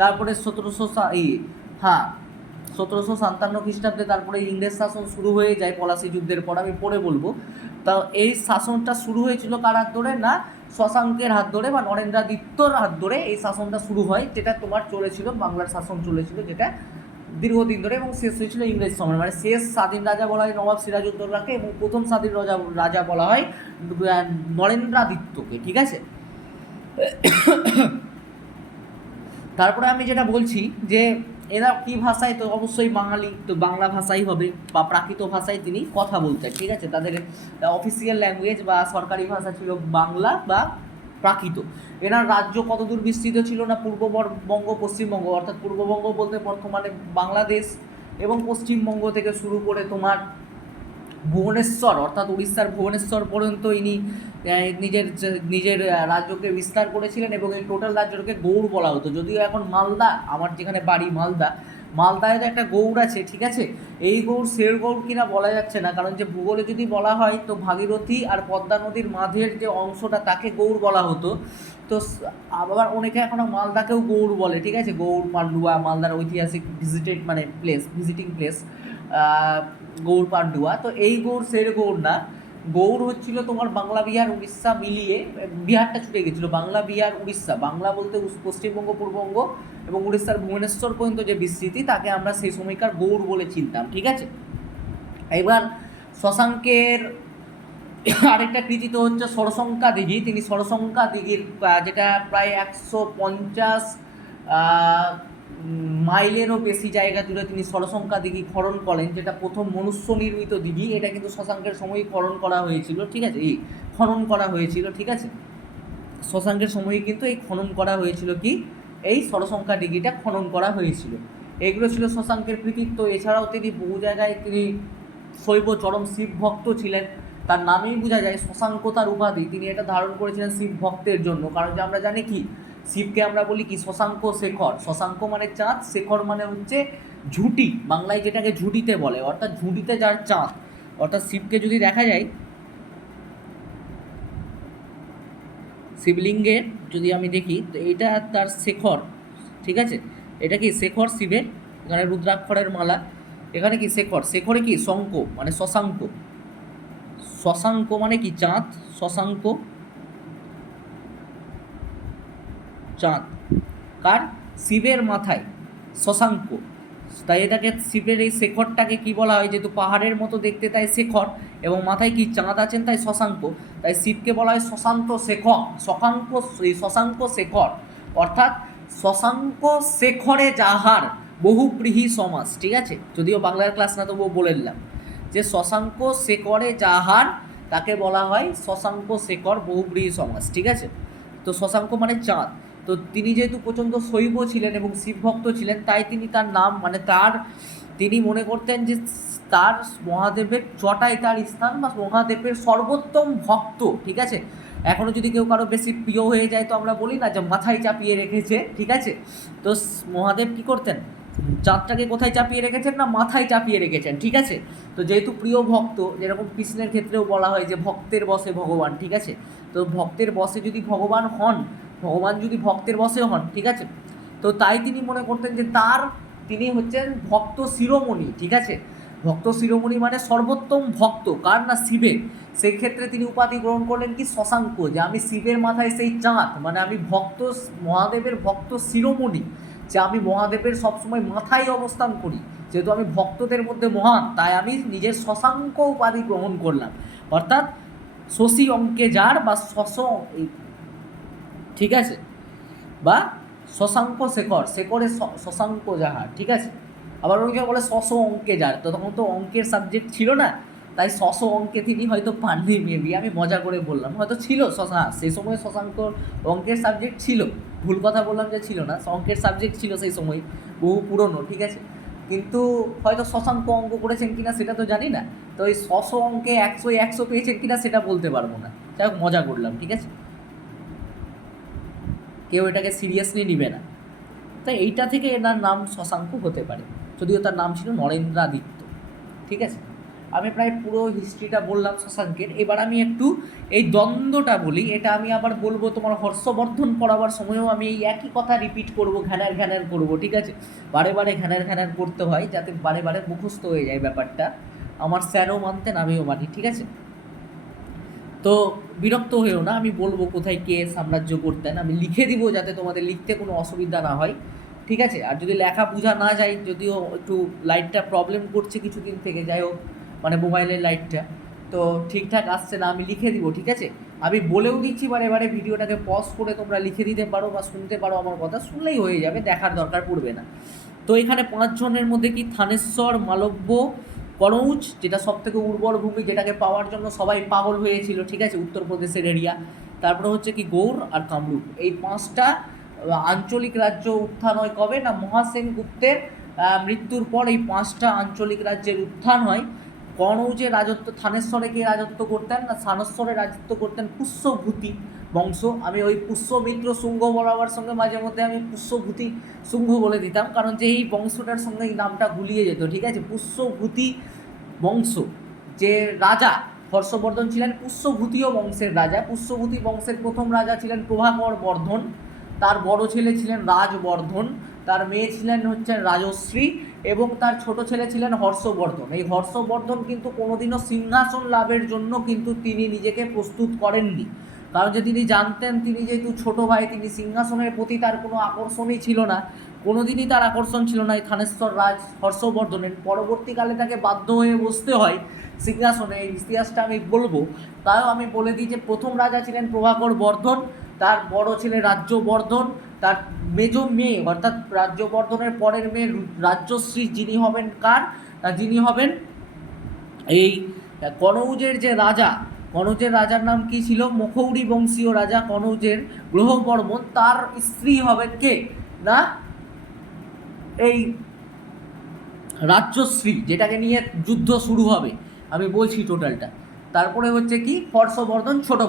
তারপরে 1757 খ্রিস্টাব্দে তারপরে ইংরেজ শাসন শুরু হয়ে যায় পলাশী যুদ্ধের পর, আমি পরে বলবো। তা এই শাসনটা শুরু হয়েছিল কার হাত ধরে না, শশাঙ্কের হাত ধরে বা নরেন্দ্রাদিত্যর হাত ধরে এই শাসনটা শুরু হয়, যেটা তোমার চলেছিল, বাংলার শাসন চলেছিল যেটা দীর্ঘদিন ধরে, এবং শেষ হয়েছিল ইংরেজ সময়। মানে শেষ স্বাধীন রাজা বলা হয় নবাব সিরাজউদ্দৌলাকে এবং প্রথম স্বাধীন রাজা বলা হয় নরেন্দ্রাদিত্যকে, ঠিক আছে। তারপরে আমি যেটা বলছি যে এরা কী ভাষায়, তো অবশ্যই বাঙালি, তো বাংলা ভাষাই হবে বা প্রাকৃত ভাষায় তিনি কথা বলতেন, ঠিক আছে। তাদের অফিসিয়াল ল্যাঙ্গুয়েজ বা সরকারি ভাষা ছিল বাংলা বা প্রাকৃত। এনার রাজ্য কতদূর বিস্তৃত ছিল না, পূর্ববঙ্গ পশ্চিমবঙ্গ, অর্থাৎ পূর্ববঙ্গ বলতে বর্তমানে বাংলাদেশ এবং পশ্চিমবঙ্গ থেকে শুরু করে তোমার ভুবনেশ্বর, অর্থাৎ উড়িষ্যার ভুবনেশ্বর পর্যন্ত ইনি নিজের রাজ্যকে বিস্তার করেছিলেন এবং এই টোটাল রাজ্যটাকে গৌড় বলা হতো। যদিও এখন মালদা, আমার যেখানে বাড়ি মালদায় তো একটা গৌড় আছে, ঠিক আছে। এই গৌড় শের গৌড় কিনা বলা যাচ্ছে না, কারণ যে ভূগোলে যদি বলা হয় তো ভাগীরথী আর পদ্মা নদীর মাঝের যে অংশটা তাকে গৌড় বলা হতো। তো আবার অনেকে এখনও মালদাকেও গৌড় বলে, ঠিক আছে। গৌড় পান্ডুয়া, মালদার ঐতিহাসিক ভিজিটিং প্লেস গৌড় পান্ডুয়া। তো এই গৌড় শের গৌড় না, গৌড় হচ্ছিল তোমার বাংলা বিহার উড়িষ্যা মিলিয়ে, বিহারটা ছুটে গেছিলো, বাংলা বিহার উড়িষ্যা, বাংলা বলতে পশ্চিমবঙ্গ পূর্ববঙ্গ এবং উড়িষ্যার ভুবনেশ্বর পর্যন্ত যে বিস্তৃতি, তাকে আমরা সেই সময়কার গৌড় বলে চিনতাম, ঠিক আছে। এবার শশাঙ্কের আরেকটা কৃতিত্ব হচ্ছে ষড়শঙ্কা দিঘি। তিনি ষড়শঙ্কা দিঘির যেটা প্রায় 150 মাইলেরও বেশি জায়গা জুড়ে তিনি ষড়শঙ্কা দিঘি খনন করেন, যেটা প্রথম মনুষ্য নির্মিত দিঘি। এটা কিন্তু শশাঙ্কের সময়ই খনন করা হয়েছিল, ঠিক আছে, খনন করা হয়েছিল, ঠিক আছে। শশাঙ্কের সময়ই কিন্তু এই খনন করা হয়েছিল, কি এই ষড়শঙ্কা দিঘিটা খনন করা হয়েছিল। এগুলো ছিল শশাঙ্কের কৃতিত্ব। এছাড়াও তিনি বহু জায়গায় তিনি শৈব চরম শিব ভক্ত ছিলেন। তার নামেই বোঝা যায় শশাঙ্ক তার উপাধি, তিনি এটা ধারণ করেছিলেন শিব ভক্তের জন্য। কারণ যে আমরা জানি কি শিবকে আমরা বলি কি শশাঙ্ক শেখর, শশাঙ্ক মানে চাঁদ, শেখর মানে হচ্ছে ঝুঁটি, বাংলায় যেটাকে ঝুঁটিতে বলে, অর্থাৎ ঝুঁটিতে যার চাঁদ, অর্থাৎ শিবকে যদি দেখা যায়, শিবলিঙ্গে যদি আমি দেখি তো এটা তার শেখর, ঠিক আছে, এটা কি শেখর শিবের, এখানে রুদ্রাক্ষরের মালা, এখানে কি শেখর, শেখরে কি শঙ্খ মানে শশাঙ্ক, শশাঙ্ক মানে কি চাঁদ, শশাঙ্ক চাঁদ, কার, শিবের মাথায় শশাঙ্ক, তাই এটাকে শিবের এই শেখরটাকে কি বলা হয়, যেহেতু পাহাড়ের মতো দেখতে তাই শেখর, এবং মাথায় কি চাঁদ আছেন তাই শশাঙ্ক, তাই শিবকে বলা হয় শশাঙ্ক শেখর, শশাঙ্ক শেখর, অর্থাৎ শশাঙ্ক শেখরে যাহার বহুব্রীহি সমাস, ঠিক আছে, যদিও বাংলার ক্লাস না তবুও বলে দিলাম যে শশাঙ্ক শেখরে যাহার তাকে বলা হয় শশাঙ্ক শেখর বহুব্রীহি সমাস, ঠিক আছে। তো শশাঙ্ক মানে চাঁদ, তো তিনি যেহেতু প্রচণ্ড শৈব ছিলেন এবং শিবভক্ত ছিলেন, তাই তিনি তার নাম মানে তিনি মনে করতেন যে তার মহাদেবের চটাই তার স্থান, বা মহাদেবের সর্বোত্তম ভক্ত, ঠিক আছে। এখনও যদি কেউ কারো বেশি প্রিয় হয়ে যায় তো আমরা বলি না যে মাথায় চাপিয়ে রেখেছে, ঠিক আছে। তো মহাদেব কি করতেন, চাঁদটাকে কোথায় চাপিয়ে রেখেছেন না মাথায় চাপিয়ে রেখেছেন, ঠিক আছে। তো যেহেতু প্রিয় ভক্ত, যেরকম কৃষ্ণের ক্ষেত্রেও বলা হয় যে ভক্তের বশে ভগবান, ঠিক আছে। তো ভক্তের বশে যদি ভগবান হন, ভগবান যদি ভক্তের বশে হন, ঠিক আছে, তো তাই তিনি মনে করতেন যে তিনি হচ্ছেন ভক্ত শিরোমণি, ঠিক আছে। ভক্ত শিরোমণি মানে সর্বোত্তম ভক্ত কার না শিবের, সেই ক্ষেত্রে তিনি উপাধি গ্রহণ করলেন কি শশাঙ্ক, যে আমি শিবের মাথায় সেই চাঁদ, মানে আমি ভক্ত, মহাদেবের ভক্ত শিরোমণি, যে আমি মহাদেবের সবসময় মাথায় অবস্থান করি, যেহেতু আমি ভক্তদের মধ্যে মহান, তাই আমি নিজের শশাঙ্ক উপাধি গ্রহণ করলাম, অর্থাৎ শশী অঙ্কে যার বা ঠিক আছে, বা শশাঙ্ক শেখর, শেখরে শশাঙ্ক যাহার, ঠিক আছে। আবার অনেকে বলে অঙ্কে যার, তো তখন তো অঙ্কের সাবজেক্ট ছিল না, তাই অঙ্কে তিনি হয়তো পাননি, মেবি আমি মজা করে বললাম, হয়তো ছিল সেই সময় শশাঙ্ক অঙ্কের সাবজেক্ট ছিল, ভুল কথা বললাম যে ছিল না, অঙ্কের সাবজেক্ট ছিল সেই সময়, বহু পুরনো, ঠিক আছে। কিন্তু হয়তো শশাঙ্ক অঙ্ক করেছেন কিনা সেটা তো জানি না, তো ওই অঙ্কে 100 পেয়েছেন কিনা সেটা বলতে পারবো না, যাই হোক মজা করলাম, ঠিক আছে, কেউ এটাকে সিরিয়াসলি নিবে না। তাই এইটা থেকে এনার নাম শশাঙ্ক হতে পারে, যদিও তার নাম ছিল নরেন্দ্রাদিত্য, ঠিক আছে। আমি প্রায় পুরো হিস্ট্রিটা বললাম শশাঙ্কের, এবার আমি একটু এই দ্বন্দ্বটা বলি, এটা আমি আবার বলবো তোমার হর্ষবর্ধন পড়াবার সময়ও আমি এই একই কথা রিপিট করব, ঘ্যানার করব, ঠিক আছে, বারে বারে ঘ্যানার করতে হয় যাতে বারে বারে মুখস্থ হয়ে যায় ব্যাপারটা, আমার স্যারও মানতেন আমিও মানি, ঠিক আছে। তো বিরক্ত হয়েও না, আমি বলবো কোথায় কে সাম্রাজ্য করতেন, আমি লিখে দিব যাতে তোমাদের লিখতে কোনো অসুবিধা না হয়, ঠিক আছে। আর যদি লেখা বোঝা না যায়, যদিও একটু লাইটটা প্রবলেম করছে কিছুদিন থেকে, যাই হোক মানে মোবাইলের লাইটটা তো ঠিকঠাক আসছে না, আমি লিখে দিব, ঠিক আছে। আমি বলেও দিচ্ছি বারে বারে, ভিডিওটাকে পজ করে তোমরা লিখে দিতে পারো বা শুনতে পারো, আমার কথা শুনলেই হয়ে যাবে, দেখার দরকার পড়বে না। তো এখানে 5 জনের মধ্যে কি থানেশ্বর, মালব্য, কনৌজ, যেটা সব থেকে উর্বর ভূমি, যেটাকে পাওয়ার জন্য সবাই পাগল হয়েছিল, ঠিক আছে, উত্তরপ্রদেশের এরিয়া, তারপরে হচ্ছে কি গৌড় আর কামরূপ, এই 5টা আঞ্চলিক রাজ্য উত্থান হয় কবে না মহাসেন গুপ্তের মৃত্যুর পর, এই 5টা আঞ্চলিক রাজ্যের উত্থান হয়। কনৌজের রাজত্ব, থানেশ্বরে কে রাজত্ব করতেন না থানেশ্বরে রাজত্ব করতেন পুষ্যভূতি বংশ, আমি ওই পুষ্যমিত্র শুঙ্গ বলাবার সঙ্গে মাঝে মধ্যে আমি পুষ্যভূতি শুঙ্গ বলে দিতাম, কারণ যে এই বংশটার সঙ্গে এই নামটা গুলিয়ে যেত, ঠিক আছে। পুষ্যভূতি বংশ, যে রাজা হর্ষবর্ধন ছিলেন পুষ্যভূতীয় বংশের রাজা, পুষ্যভূতি বংশের প্রথম রাজা ছিলেন প্রভাকর বর্ধন, তার বড় ছেলে ছিলেন রাজবর্ধন, তার মেয়ে ছিলেন হচ্ছেন রাজশ্রী, এবং তার ছোট ছেলে ছিলেন হর্ষবর্ধন। এই হর্ষবর্ধন কিন্তু কোনোদিনও সিংহাসন লাভের জন্য কিন্তু তিনি নিজেকে প্রস্তুত করেননি, কারণ যে তিনি জানতেন তিনি যেহেতু ছোট ভাই, তিনি সিংহাসনের প্রতি তার কোনো আকর্ষণই ছিল না, কোনোদিনই তার আকর্ষণ ছিল না এই থানেশ্বর রাজ হর্ষবর্ধনের। পরবর্তীকালে তাকে বাধ্য হয়ে বসতে হয় সিংহাসনে, এই ইতিহাসটা আমি বলবো, তাও আমি বলে দিই যে প্রথম রাজা ছিলেন প্রভাকর বর্ধন, তার বড় ছেলে রাজ্যবর্ধন, তার মেজ মেয়ে অর্থাৎ রাজ্যবর্ধনের পরের মেয়ে রাজ্যশ্রী, যিনি হবেন কার, যিনি হবেন এই কনৌজের যে রাজা, কনৌজের রাজার নাম কি ছিল, মখৌরি বংশীয় রাজা কনৌজের গ্রহবর্মণ, তার স্ত্রী হবেন কে না এই রাজ্যশ্রী, যেটাকে নিয়ে যুদ্ধ শুরু হবে, আমি বলছি টোটালটা। তারপরে হচ্ছে কি হর্ষবর্ধন ছোট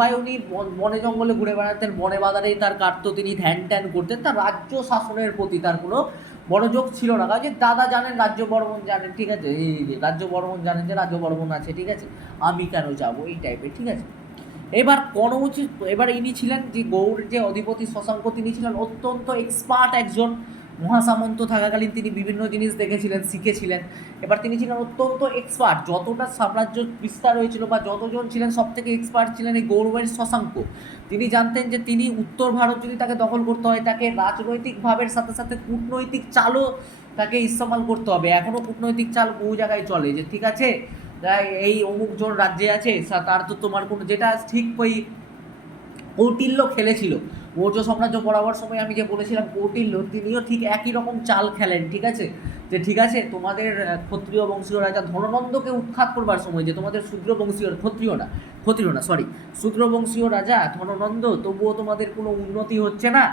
ভাই উনি বনে জঙ্গলে ঘুরে বেড়াতেন, বনে বাজারেই তার কাটতো, তিনি ধ্যান ট্যান করতেন, তার রাজ্য শাসনের প্রতি তার কোনো মনোযোগ ছিল না, কারণ যে দাদা জানেন, রাজ্য বর্মন জানেন, ঠিক আছে, এই যে রাজ্য বর্মন জানেন যে রাজ্য বর্মন আছে, ঠিক আছে, আমি কেন যাব, এই টাইপের, ঠিক আছে। এবার কনৌজ, এবার ইনি ছিলেন যে গৌড়ের যে অধিপতি শশাঙ্ক, তিনি ছিলেন অত্যন্ত এক্সপার্ট একজন মহাসামন্ত থাকাকালীন, তিনি বিভিন্ন জিনিস দেখেছিলেন, শিখেছিলেন। এবার তিনি ছিলেন অত্যন্ত এক্সপার্ট, যতটা সাম্রাজ্য বিস্তার হয়েছিল বা যতজন ছিলেন সব থেকে এক্সপার্ট ছিলেন এই গৌড়ের শশাঙ্ক। তিনি জানতেন যে তিনি উত্তর ভারত যদি তাকে দখল করতে হয়, তাকে রাজনৈতিক ভাবের সাথে সাথে কূটনৈতিক চালও তাকে ইস্তেমাল করতে হবে। এখনও কূটনৈতিক চাল বহু জায়গায় চলে, যে ঠিক আছে এই অমুক জন রাজ্যে আছে, তার তো তোমার কোনো, যেটা ঠিক ওই কৌটিল্য খেলেছিল মৌর্য সাম্রাজ্য পড়াবার সময়, আমি যে বলেছিলাম কৌটিল্য, তিনিও ঠিক একই রকম চাল খেলেন, ঠিক আছে, যে ঠিক আছে তোমাদের ক্ষত্রিয় বংশীয় রাজা ধননন্দকে উৎখাত করবার সময়, যে তোমাদের শূদ্র বংশীয়, ক্ষত্রিয় না সরি শূদ্র বংশীয় রাজা ধননন্দ, তবুও তোমাদের কোনো উন্নতি হচ্ছে না,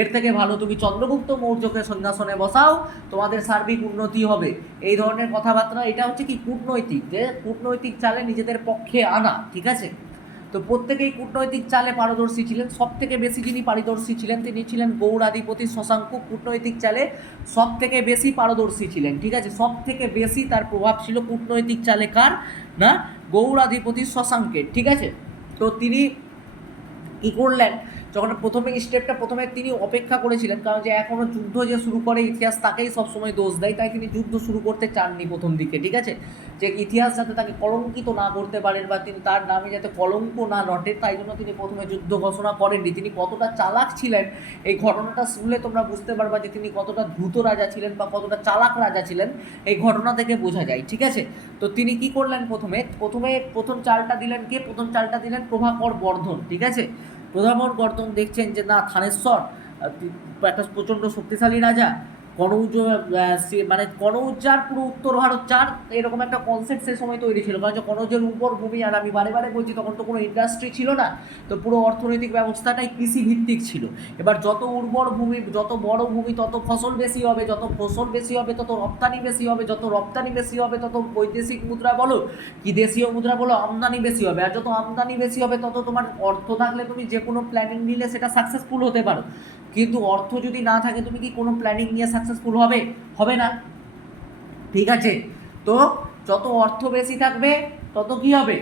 এর থেকে ভালো তুমি চন্দ্রগুপ্ত মৌর্যকে সিংহাসনে বসাও, তোমাদের সার্বিক উন্নতি হবে। এই ধরনের কথাবার্তা, এটা হচ্ছে কি কূটনৈতিক, যে কূটনৈতিক চালে নিজেদের পক্ষে আনা, ঠিক আছে। তো প্রত্যেকেই কূটনৈতিক চালে পারদর্শী ছিলেন। সব থেকে বেশি যিনি পারদর্শী ছিলেন তিনি ছিলেন গৌড়াধিপতি শশাঙ্ক। কূটনৈতিক চালে সব থেকে বেশি পারদর্শী ছিলেন, ঠিক আছে, সব থেকে বেশি তার প্রভাব ছিল কূটনৈতিক চালে, কার না, গৌড়াধিপতি শশাঙ্কের, ঠিক আছে। তো তিনি কী করলেন, যখন প্রথমে তিনি অপেক্ষা করেছিলেন, কারণ যে এখনও যুদ্ধ যে শুরু করে ইতিহাস তাকেই সবসময় দোষ দেয়, তাই তিনি যুদ্ধ শুরু করতে চাননি প্রথম দিকে, ঠিক আছে, যে ইতিহাস যাতে তাকে কলঙ্কিত না করতে পারেন বা তিনি তার নামে যাতে কলঙ্ক না রটে, তাই জন্য তিনি প্রথমে যুদ্ধ ঘোষণা করেননি। তিনি কতটা চালাক ছিলেন এই ঘটনাটা শুনলে তোমরা বুঝতে পারবা যে তিনি কতটা দ্রুত রাজা ছিলেন বা কতটা চালাক রাজা ছিলেন, এই ঘটনা থেকে বোঝা যায়, ঠিক আছে। তো তিনি কি করলেন, প্রথম চালটা দিলেন কে, প্রথম চালটা দিলেন প্রভাকর বর্ধন, ঠিক আছে। প্রভাকর বর্ধন দেখছেন যে না, থানেশ্বর একটা প্রচণ্ড শক্তিশালী রাজা, কনৌজ মানে কনৌজ যার পুরো উত্তর ভারত চার, এরকম একটা কনসেপ্ট সে সময় তৈরি ছিল, কারণ যে কনৌজের উর্বর ভূমি, আর আমি বারে বারে বলছি তখন তো কোনো ইন্ডাস্ট্রি ছিল না, তো পুরো অর্থনৈতিক ব্যবস্থাটাই কৃষি ভিত্তিক ছিল। এবার যত উর্বর ভূমি, যত বড় ভূমি, তত ফসল বেশি হবে, যত ফসল বেশি হবে তত রপ্তানি বেশি হবে, যত রপ্তানি বেশি হবে তত বৈদেশিক মুদ্রা বলো কি দেশীয় মুদ্রা বলো আমদানি বেশি হবে, আর যত আমদানি বেশি হবে তত তোমার অর্থ থাকলে তুমি যে কোনো প্ল্যানিং নিলে সেটা সাকসেসফুল হতে পারো। কিন্তু অর্থ যদি না থাকে তুমি কি কোনো প্ল্যানিং নিয়ে সাকসেসফুল হবে না, ঠিক আছে। তো যত অর্থ বেশি থাকবে তত কি হবে,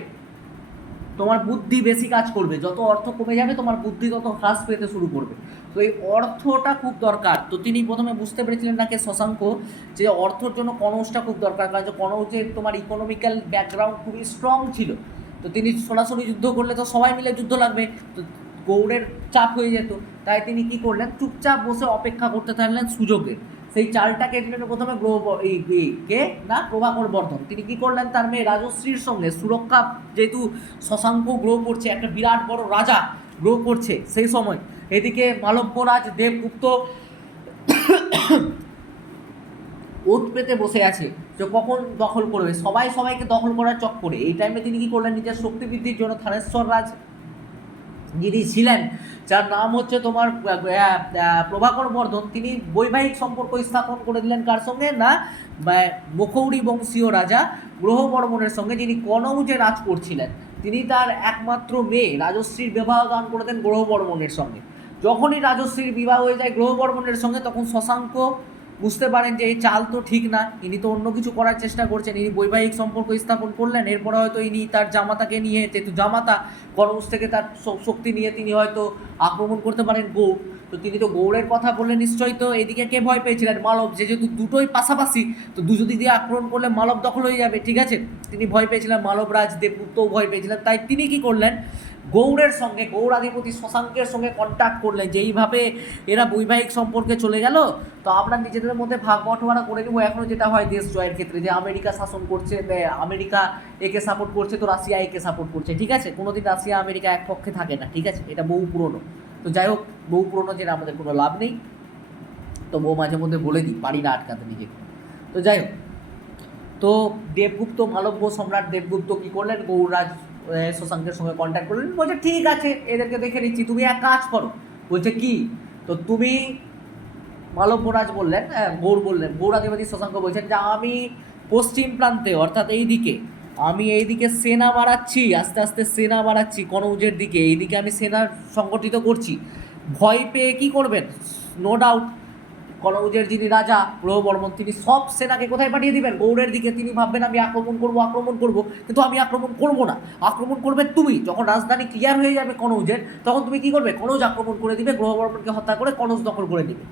তোমার বুদ্ধি বেশি কাজ করবে, যত অর্থ কমে যাবে তোমার বুদ্ধি তত হ্রাস পেতে শুরু করবে। তো এই অর্থটা খুব দরকার। তো তিনি প্রথমে বুঝতে পেরেছিলেন নাকি শশাঙ্ক, যে অর্থর জন্য কনৌজটা খুব দরকার, কারণ যে কনৌজের তোমার ইকোনমিক্যাল ব্যাকগ্রাউন্ড খুবই স্ট্রং ছিল। তো তিনি সরাসরি যুদ্ধ করলে তো সবাই মিলে যুদ্ধ লাগবে, তো গৌড়ের চাপ হয়ে যেত, তাই তিনি কি করলেন, চুপচাপ বসে অপেক্ষা করতে থাকলেন সুযোগের। সেই চালটাকে দিলেন প্রথমে প্রভাকর বর্ধন। তিনি কি করলেন, তার মেয়ে রাজশ্রীর সঙ্গে সুরক্ষা, যেহেতু শশাঙ্ক গ্রো করছে, একটা বিরাট বড় রাজা গ্রো করছে সেই সময়, এদিকে মালব্যরাজ দেবগুপ্ত ওত পেতে বসে আছে যে কখন দখল করবে, সবাইকে দখল করার চক্করে। এই টাইমে তিনি কি করলেন, নিজের শক্তি বৃদ্ধির জন্য থানেশ্বর রাজ যিনি ছিলেন, যার নাম হচ্ছে তোমার প্রভাকর বর্ধন, তিনি বৈবাহিক সম্পর্ক স্থাপন করে দিলেন কার সঙ্গে না, মুখৌরি বংশীয় রাজা গ্রহ বর্মনের সঙ্গে, যিনি কনৌজে রাজ করছিলেন। তিনি তার একমাত্র মেয়ে রাজশ্রীর বিবাহ দান করে দেন গ্রহ বর্মনের সঙ্গে। যখনই রাজশ্রীর বিবাহ হয়ে যায় গ্রহ বর্মনের সঙ্গে, তখন শশাঙ্ক বুঝতে পারেন যে এই চাল তো ঠিক না, ইনি তো অন্য কিছু করার চেষ্টা করছেন, ইনি বৈবাহিক সম্পর্ক স্থাপন করলেন, এরপরে হয়তো ইনি তার জামাতাকে নিয়ে, যেহেতু জামাতা কনৌজ থেকে তার শক্তি নিয়ে তিনি হয়তো আক্রমণ করতে পারেন গৌড়। তো তিনি তো গৌড়ের কথা বললে নিশ্চয়ই, তো এদিকে কে ভয় পেয়েছিলেন, মালব, যেহেতু দুটোই পাশাপাশি, তো দুদিক দিয়ে আক্রমণ করলে মালব দখল হয়ে যাবে, ঠিক আছে। তিনি ভয় পেয়েছিলেন, মালবরাজ দেবগুপ্তও ভয় পেয়েছিলেন, তাই তিনি কি করলেন, গৌড়ের সঙ্গে, গৌড়াধিপতি শশাঙ্কের সঙ্গে কন্ট্যাক্ট করলেন যে এইভাবে এরা বৈবাহিক সম্পর্কে চলে গেল, তো আমরা নিজেদের মধ্যে ভাগ বটোয়ারা করে নেবো। এখনও যেটা হয় দেশ জয়ের ক্ষেত্রে, যে আমেরিকা শাসন করছে, আমেরিকা একে সাপোর্ট করছে, তো রাশিয়া একে সাপোর্ট করছে, ঠিক আছে, কোনোদিন রাশিয়া আমেরিকা এক পক্ষে থাকে না, ঠিক আছে, এটা বহু পুরনো। তো যাই হোক, বহু পুরনো যেটা আমাদের কোনো লাভ নেই, তো বউ মাঝে মধ্যে বলে দিই, পারি না আটকাতে নিজেকে। তো যাই হোক, তো দেবগুপ্ত, মালব্য সম্রাট দেবগুপ্ত কী করলেন, গৌড়রাজ শশাঙ্কের সঙ্গে কন্ট্যাক্ট করলেন, বলছে ঠিক আছে এদেরকে দেখে নিচ্ছি, তুমি এক কাজ করো, বলছে কি, তো তুমি, মালব্যরাজ বললেন, গৌড়াধিপতি শশাঙ্ক বলছেন যে আমি পশ্চিম প্রান্তে, অর্থাৎ আমি এইদিকে সেনা বাড়াচ্ছি, আস্তে আস্তে সেনা বাড়াচ্ছি কনৌজের দিকে, এইদিকে আমি সেনা সংগঠিত করছি। ভয় পেয়ে কী করবেন, নো ডাউট কনৌজের যিনি রাজা গ্রহবর্মণ, তিনি সব সেনাকে কোথায় পাঠিয়ে দিবেন? গৌড়ের দিকে। তিনি ভাববেন আমি আক্রমণ করব, কিন্তু আমি আক্রমণ করব না, আক্রমণ করবে তুমি। যখন রাজধানী ক্লিয়ার হয়ে যাবে কনৌজের, তখন তুমি কি করবে? কনৌজ আক্রমণ করে দিবে, গ্রহবর্মণকে হত্যা করে কনৌজ দখল করে দিবে।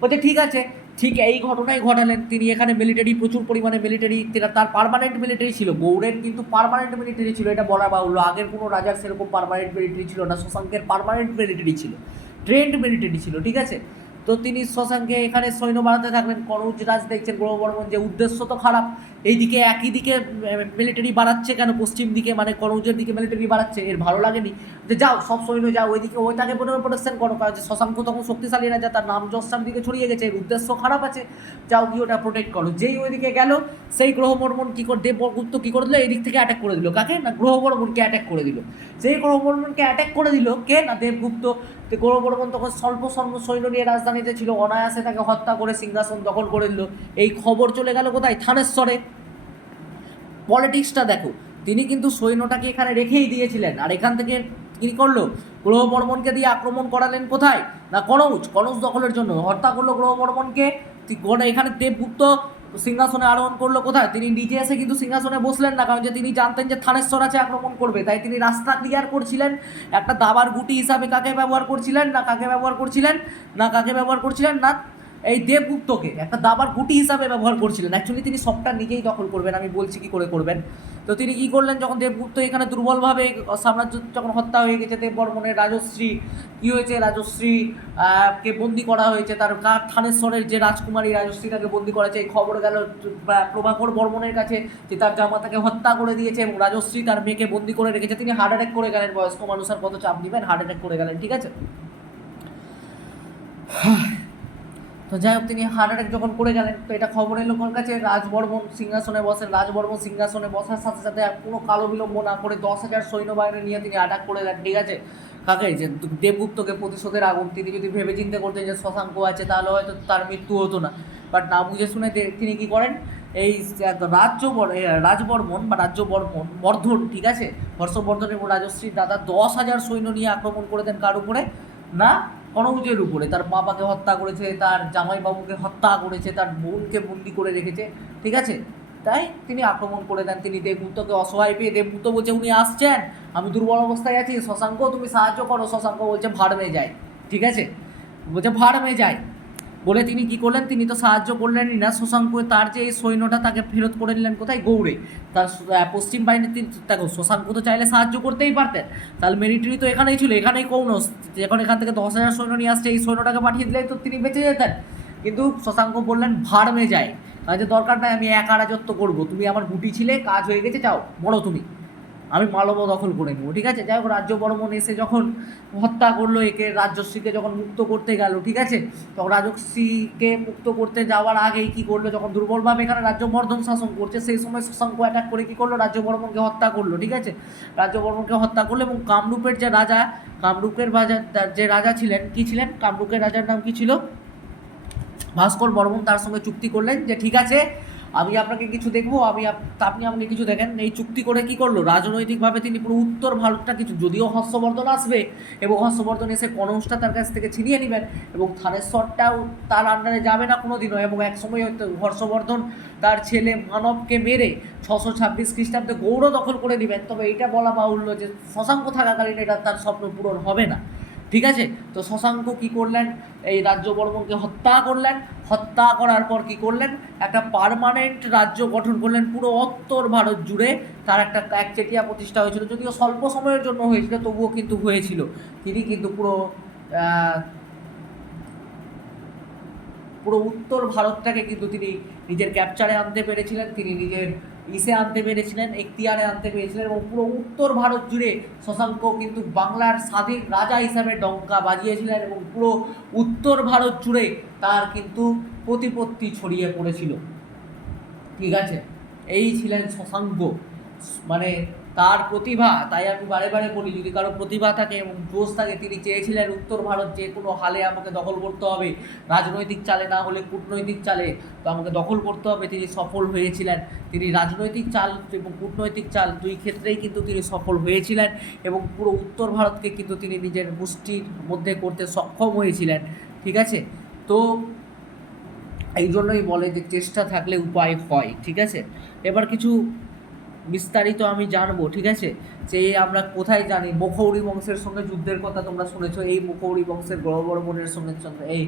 বলছে ঠিক আছে। ঠিক এই ঘটনাই ঘটালেন তিনি। এখানে মিলিটারি, প্রচুর পরিমাণে মিলিটারি, তার পার্মানেন্ট মিলিটারি ছিল। গৌড়ের কিন্তু পার্মানেন্ট মিলিটারি ছিল, এটা বলা বাহুল্য। আগের কোনো রাজার সেরকম পার্মানেন্ট মিলিটারি ছিল না, শশাঙ্কের পার্মানেন্ট মিলিটারি ছিল, ট্রেন্ড মিলিটারি ছিল, ঠিক আছে। তো তিনি শশাঙ্কে এখানে সৈন্য বাড়াতে থাকলেন। কনৌজ রাজ দেখছেন গ্রহবর্মণ যে উদ্দেশ্য তো খারাপ, এইদিকে একই দিকে মিলিটারি বাড়াচ্ছে কেন, পশ্চিম দিকে মানে কনৌজের দিকে মিলিটারি বাড়াচ্ছে, এর ভালো লাগেনি। যে যাও সব সৈন্য যাও ওইদিকে, ওইটাকে প্রোটেকশন করো, কারণ যে শশাঙ্ক তখন শক্তিশালী রাজা, তার নাম যশ দিকে ছড়িয়ে গেছে, এর উদ্দেশ্য খারাপ আছে, যাও গিয়ে ওটা প্রোটেক্ট করো। যেই ওইদিকে গেল, সেই গ্রহবর্মণ কী করে, দেবগুপ্ত কী করে দিল, এই দিক থেকে অ্যাটাক করে দিল। কাকে? না গ্রহবর্মণকে অ্যাটাক করে দিল। সেই গ্রহবর্মণকে অ্যাটাক করে দিল কে? না দেবগুপ্ত। গ্রহবর্মণ তখন স্বল্প সৈন্য নিয়ে রাজধানীতে ছিল, অনায়াসে তাকে হত্যা করে সিংহাসন দখল করে দিল। এই খবর চলে গেল কোথায়? থানেশ্বরে। পলিটিক্সটা দেখো, তিনি কিন্তু সৈন্যটাকে এখানে রেখেই দিয়েছিলেন, আর এখান থেকে কী করলো? গ্রহবর্মণকে দিয়ে আক্রমণ করালেন কোথায়? না কনৌজ দখলের জন্য হত্যা করলো গ্রহবর্মণকে। এখানে দেবগুপ্ত সিংহাসনে আরোহণ করলো কোথায়? তিনি নিজে এসে কিন্তু সিংহাসনে বসলেন না, কারণ যে তিনি জানতেন যে থানেশ্বর আছে, আক্রমণ করবে, তাই তিনি রাস্তা ক্লিয়ার করছিলেন। একটা দাবার গুটি হিসাবে কাকে ব্যবহার করছিলেন? না এই দেবগুপ্তকে একটা দাবার গুটি হিসাবে ব্যবহার করছিলেন। অ্যাকচুয়ালি তিনি সবটা নিজেই দখল করবেন, আমি বলছি কী করে করবেন। তো তিনি কী করলেন, যখন দেবগুপ্ত এখানে দুর্বলভাবে, সাম্রাজ্য যখন হত্যা হয়ে গেছে, দেববর্মণের রাজশ্রী কী হয়েছে, রাজশ্রী কে বন্দি করা হয়েছে, তার থানেশ্বরের যে রাজকুমারী রাজশ্রী তাকে বন্দি করেছে, এই খবর গেল প্রভাকর বর্মণের কাছে যে তার জামাতাকে হত্যা করে দিয়েছে এবং রাজশ্রী তার মেয়েকে বন্দি করে রেখেছে। তিনি হার্ট অ্যাটাক করে গেলেন। বয়স্ক মানুষ আর কত চাপ নেবেন, হার্ট অ্যাটাক করে গেলেন, ঠিক আছে। তো যাই হোক, তিনি হার্ট অ্যাটাক যখন করে গেলেন, তো এটা খবর এলো ওর কাছে। রাজবর্মণ সিংহাসনে বসেন। রাজবর্মণ সিংহাসনে বসার সাথে সাথে কোনো কালো বিলম্ব না করে 10,000 সৈন্যবাহিনী নিয়ে তিনি অ্যাটাক করে দেন, ঠিক আছে। কাকে? যে দেবগুপ্তকে, প্রতিশোধের আগুন। তিনি যদি ভেবে চিন্তে করতেন যে শশাঙ্ক আছে, তাহলে হয়তো তার মৃত্যু হতো না, বাট না বুঝে শুনে তিনি কী করেন, এই রাজবর্মণ বা বর্ধন, ঠিক আছে, হর্ষবর্ধন এবং রাজশ্রীর দাদা 10,000 সৈন্য নিয়ে আক্রমণ করে দেন। কার উপরে? না কনৌজের উপরে। তার বাবাকে হত্যা করেছে, তার জামাইবাবুকে হত্যা করেছে, তার বোনকে বন্দি করে রেখেছে, ঠিক আছে। তাই তিনি আক্রমণ করে দেন। তিনি দেবগুপ্তকে অসহায় পেয়ে, দেবগুপ্ত বলছে উনি আসছেন, আমি দুর্বল অবস্থায় আছি, শশাঙ্ক তুমি সাহায্য করো। শশাঙ্ক বলছে ভাড় মেয়ে যায়, ঠিক আছে, বলছে ভাড় মেয়ে যায় বলে তিনি কী করলেন, তিনি তো সাহায্য করলেনই না। শশাঙ্ক তার যে এই সৈন্যটা তাকে ফেরত করে নিলেন কোথায়? গৌড়ে। তার পশ্চিম বাহিনীতে দেখো, শশাঙ্ক তো চাইলে সাহায্য করতেই পারতেন, তাহলে মিলিটারি তো এখানেই ছিল, এখানেই কৌনস। যখন এখান থেকে 10,000 সৈন্য নিয়ে আসছে, এই সৈন্যটাকে পাঠিয়ে দিলেই তো তিনি বেঁচে যেতেন। কিন্তু শশাঙ্ক বললেন ভাড় মেয়ে যায়, কাজে দরকার নাই, আমি একা রাজত্ব করবো, তুমি আমার গুটি ছিলে, কাজ হয়ে গেছে, যাও বড়ো তুমি, আমি মালব্য দখল করে নেবো, ঠিক আছে। যাই হোক, রাজ্যবর্মণ এসে যখন হত্যা করলো একে, রাজশ্রীকে যখন মুক্ত করতে গেল, ঠিক আছে, তখন রাজশ্রীকে মুক্ত করতে যাওয়ার আগেই কী করলো, যখন দুর্বলভাবে এখানে রাজ্যবর্ধন শাসন করছে, সেই সময় শশাঙ্ক অ্যাটাক করে কী করলো, রাজ্যবর্মণকে হত্যা করলো, ঠিক আছে। রাজ্যবর্মণকে হত্যা করলো এবং কামরূপের যে রাজা, কামরূপের যে রাজা ছিলেন, কী ছিলেন, কামরূপের রাজার নাম কী ছিল? ভাস্কর বর্মণ। তার সঙ্গে চুক্তি করলেন যে ঠিক আছে, আমি আপনাকে কিছু দেখবো, আপনি আমাকে কিছু দেখেন। এই চুক্তি করে কী করলো, রাজনৈতিকভাবে তিনি পুরো উত্তর ভারতটা, কিছু যদিও হর্ষবর্ধন আসবে এবং হর্ষবর্ধন এসে কনৌজটা তার কাছ থেকে ছিনিয়ে নেবেন এবং থানেশ্বরটাও তার আন্ডারে যাবে না কোনো দিনও। এবং একসময় হর্ষবর্ধন তার ছেলে মানবকে মেরে 626 খ্রিস্টাব্দে গৌড় দখল করে দিবেন। তবে এটা বলা বাহুল্য যে শশাঙ্ক থাকাকালীন এটা তার স্বপ্ন পূরণ হবে না, ঠিক আছে। তো শশাঙ্ক কী করলেন, এই রাজ্যবর্মণকে হত্যা করলেন। হত্যা করার পর কী করলেন, একটা পার্মানেন্ট রাজ্য গঠন করলেন পুরো উত্তর ভারত জুড়ে। তার একটা একচেটিয়া প্রতিষ্ঠা হয়েছিল, যদিও স্বল্প সময়ের জন্য হয়েছিল, তবুও কিন্তু হয়েছিল। তিনি কিন্তু পুরো উত্তর ভারতটাকে কিন্তু তিনি নিজের ক্যাপচারে আনতে পেরেছিলেন, তিনি নিজের আনতে পেরেছিলেন, এখতিয়ারে আনতে পেরেছিলেন এবং পুরো উত্তর ভারত জুড়ে শশাঙ্ক কিন্তু বাংলার স্বাধীন রাজা হিসাবে ডঙ্কা বাজিয়েছিলেন এবং পুরো উত্তর ভারত জুড়ে তার কিন্তু প্রতিপত্তি ছড়িয়ে পড়েছিল, ঠিক আছে। এই ছিলেন শশাঙ্ক, মানে তার প্রতিভা। তাই আমি বারে বারে বলি, যদি কারো প্রতিভা থাকে এবং জোশ থাকে, তিনি চেয়েছিলেন উত্তর ভারত যে কোনো হালে আমাকে দখল করতে হবে, রাজনৈতিক চালে না হলে কূটনৈতিক চালে তো আমাকে দখল করতে হবে। তিনি সফল হয়েছিলেন। তিনি রাজনৈতিক চাল এবং কূটনৈতিক চাল দুই ক্ষেত্রেই কিন্তু তিনি সফল হয়েছিলেন এবং পুরো উত্তর ভারতকে কিন্তু তিনি নিজের মুষ্টির মধ্যে করতে সক্ষম হয়েছিলেন, ঠিক আছে। তো এই জন্যই বলে যে চেষ্টা থাকলে উপায় হয়, ঠিক আছে। এবার কিছু বিস্তারিত আমি জানবো, ঠিক আছে, যে আমরা কোথায় জানি মুখৌরি বংশের সঙ্গে যুদ্ধের কথা তোমরা শুনেছো। এই মুখৌরি বংশের গৌরবর্মণের সঙ্গে এই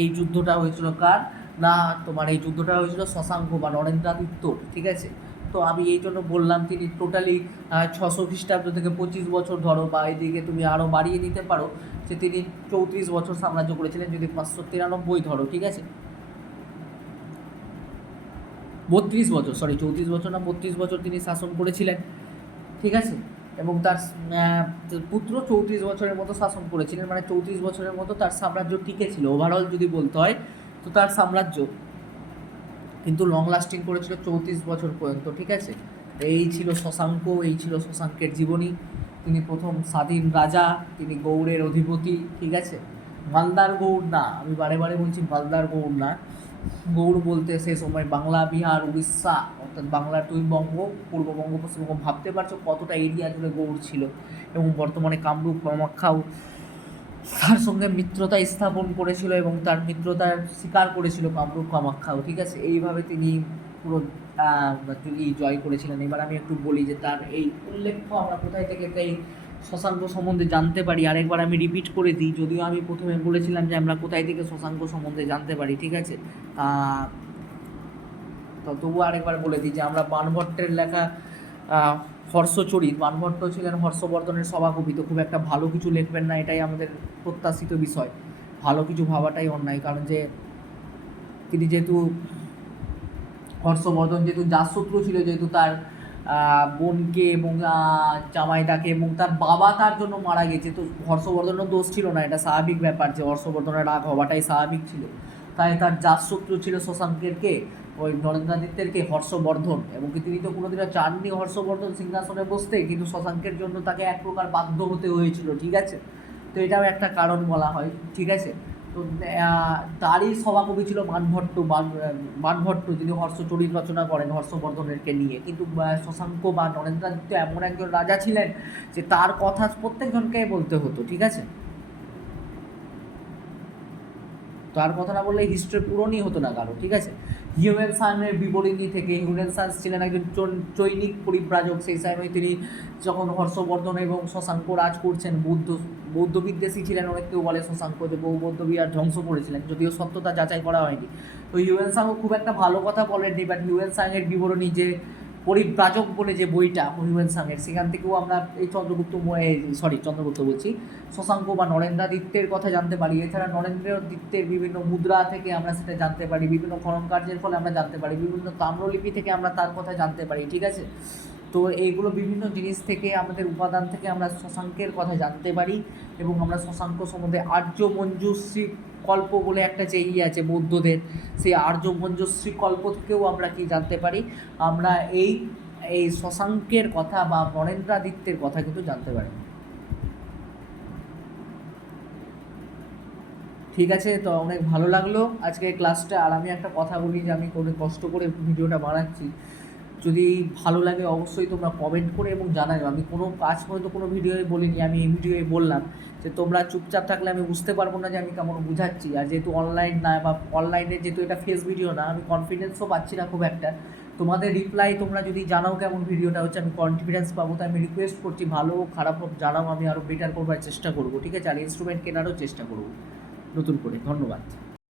এই যুদ্ধটা হয়েছিল কার না, তোমার এই যুদ্ধটা হয়েছিল শশাঙ্ক বা নরেন্দ্রাদিত্যর, ঠিক আছে। তো আমি এই জন্য বললাম তিনি টোটালি 600 খ্রিস্টাব্দ থেকে 25 বছর ধরো, বা এদিকে তুমি আরও বাড়িয়ে নিতে পারো যে তিনি 34 বছর সাম্রাজ্য করেছিলেন, যদি 593 ধরো, ঠিক আছে। 32 বছর, সরি 34 বছর না 32 বছর তিনি শাসন করেছিলেন, ঠিক আছে। এবং তার পুত্র 34 বছরের মতো শাসন করেছিলেন, মানে 34 বছরের মতো তার সাম্রাজ্য টিকে ছিল। ওভারঅল যদি বলতে হয় তো তার সাম্রাজ্য কিন্তু লং লাস্টিং করেছিল 34 বছর পর্যন্ত, ঠিক আছে। এই ছিল শশাঙ্ক, এই ছিল শশাঙ্কের জীবনী। তিনি প্রথম স্বাধীন রাজা, তিনি গৌড়ের অধিপতি, ঠিক আছে। মালদার গৌড় না, আমি বারে বারে বলছি মালদার গৌড় না। গৌড় বলতে সে সময় বাংলা, বিহার, উড়িষ্যা, অর্থাৎ বাংলার দুই বঙ্গ, পূর্ববঙ্গ, পশ্চিমবঙ্গ, ভাবতে পারছো কতটা এরিয়া জুড়ে গৌড় ছিল। এবং বর্তমানে কামরূপ, কামাখ্যাও তার সঙ্গে মিত্রতা স্থাপন করেছিল এবং তার মিত্রতার স্বীকার করেছিল কামরূপ, কামাখ্যাও, ঠিক আছে। এইভাবে তিনি পুরো জয় করেছিলেন। এবার আমি একটু বলি যে তার এই উল্লেখ্য আমরা কোথায় থেকে এই শশাঙ্ক সম্বন্ধে জানতে পারি। আরেকবার আমি রিপিট করে দিই, যদিও আমি প্রথমে বলেছিলাম যে আমরা কোথায় থেকে শশাঙ্ক সম্বন্ধে জানতে পারি, ঠিক আছে। তো তবুও আরেকবার বলে দিই যে আমরা বাণভট্টের লেখা হর্ষচরিত, বাণভট্ট ছিলেন হর্ষবর্ধনের সভাকবি, তো খুব একটা ভালো কিছু লিখবেন না, এটাই আমাদের প্রত্যাশিত বিষয়। ভালো কিছু ভাবাটাই অন্যায়, কারণ যে তিনি যেহেতু হর্ষবর্ধন যেহেতু জাতশত্রু ছিল, যেহেতু তার বোনকে এবং জামাইদাকে এবং তার বাবা তার জন্য মারা গেছে, তো হর্ষবর্ধনের দোষ ছিল না, এটা স্বাভাবিক ব্যাপার যে হর্ষবর্ধনের রাগ হওয়াটাই স্বাভাবিক ছিল। তাই তার জাতশত্রু ছিল শশাঙ্কেরকে, ওই নরেন্দ্রাদিত্যেরকে হর্ষবর্ধন, এবং তিনি তো কোনোদিনও চাননি হর্ষবর্ধন সিংহাসনে বসতে, কিন্তু শশাঙ্কের জন্য তাকে এক প্রকার বাধ্য হতে হয়েছিল, ঠিক আছে। তো এটাও একটা কারণ বলা হয়, ঠিক আছে। তো তারই সভাকবি ছিল বাণভট্ট, যিনি হর্ষচরিত রচনা করেন হর্ষবর্ধনেরকে নিয়ে। কিন্তু শশাঙ্ক বা নরেন্দ্রাদিত্য এমন একজন রাজা ছিলেন যে তার কথা প্রত্যেকজনকে বলতে হতো, ঠিক আছে। তার কথা না বললে হিস্ট্রি পূরণই হতো না কারো, ঠিক আছে। হিউয়েনসাংয়ের বিবরণী থেকে, হিউয়েনসাং ছিলেন একজন চৈনিক পরিব্রাজক। সেই সময় তিনি যখন হর্ষবর্ধন এবং শশাঙ্ক রাজ করছেন, বৌদ্ধ বিদ্বেষী ছিলেন, অনেক কেউ বলে শশাঙ্ক যে বৌদ্ধ বিহার ধ্বংস করেছিলেন, যদিও সত্যতা যাচাই করা হয়নি। তো হিউয়েনসাংও খুব একটা ভালো কথা বলেননি, বাট হিউয়েনসাংয়ের বিবরণী যে পরিব্রাজক বলে যে বইটা হিউয়েনসাংয়ের, সেখান থেকেও আমরা এই চন্দ্রগুপ্ত বলছি, শশাঙ্ক বা নরেন্দ্রাদিত্যের কথা জানতে পারি। এছাড়া নরেন্দ্রাদিত্যের বিভিন্ন মুদ্রা থেকে আমরা সেটা জানতে পারি, বিভিন্ন খনন কার্যের ফলে আমরা জানতে পারি, বিভিন্ন তাম্রলিপি থেকে আমরা তার কথা জানতে পারি, ঠিক আছে। তো এইগুলো বিভিন্ন জিনিস থেকে, আমাদের উপাদান থেকে আমরা শশাঙ্কের কথা জানতে পারি। এবং আমরা শশাঙ্ক সম্বন্ধে আর্য মঞ্জুশ্রী কল্প বলে একটা যে আছে বৌদ্ধদের, সেই আর্য মঞ্জুশ্রী কল্প থেকেও আমরা কি জানতে পারি, আমরা এই শশাঙ্কের কথা বা নরেন্দ্রাদিত্যের কথা কিন্তু জানতে পারি। ঠিক আছে, তো অনেক ভালো লাগলো আজকে ক্লাসটা। আর আমি একটা কথা বলি যে আমি কোনো কষ্ট করে ভিডিওটা বানাচ্ছি, যদি ভালো লাগে অবশ্যই তোমরা কমেন্ট করে এবং জানাও। আমি কোনো কাজ পর্যন্ত কোনো ভিডিওয়ে বলিনি, আমি এই ভিডিওয়ে বললাম যে তোমরা চুপচাপ থাকলে আমি বুঝতে পারবো না যে আমি কেমন বুঝাচ্ছি। আর যেহেতু অনলাইন না, বা অনলাইনে যেহেতু এটা ফেস ভিডিও না, আমি কনফিডেন্সও পাচ্ছি না খুব একটা। তোমাদের রিপ্লাই তোমরা যদি জানাও কেমন ভিডিওটা হচ্ছে, আমি কনফিডেন্স পাবো। তাই আমি রিকোয়েস্ট করছি, ভালো খারাপ হোক জানাও, আমি আরও বেটার করবার চেষ্টা করবো, ঠিক আছে। আর ইনস্ট্রুমেন্ট কেনারও চেষ্টা করবো নতুন করে। ধন্যবাদ।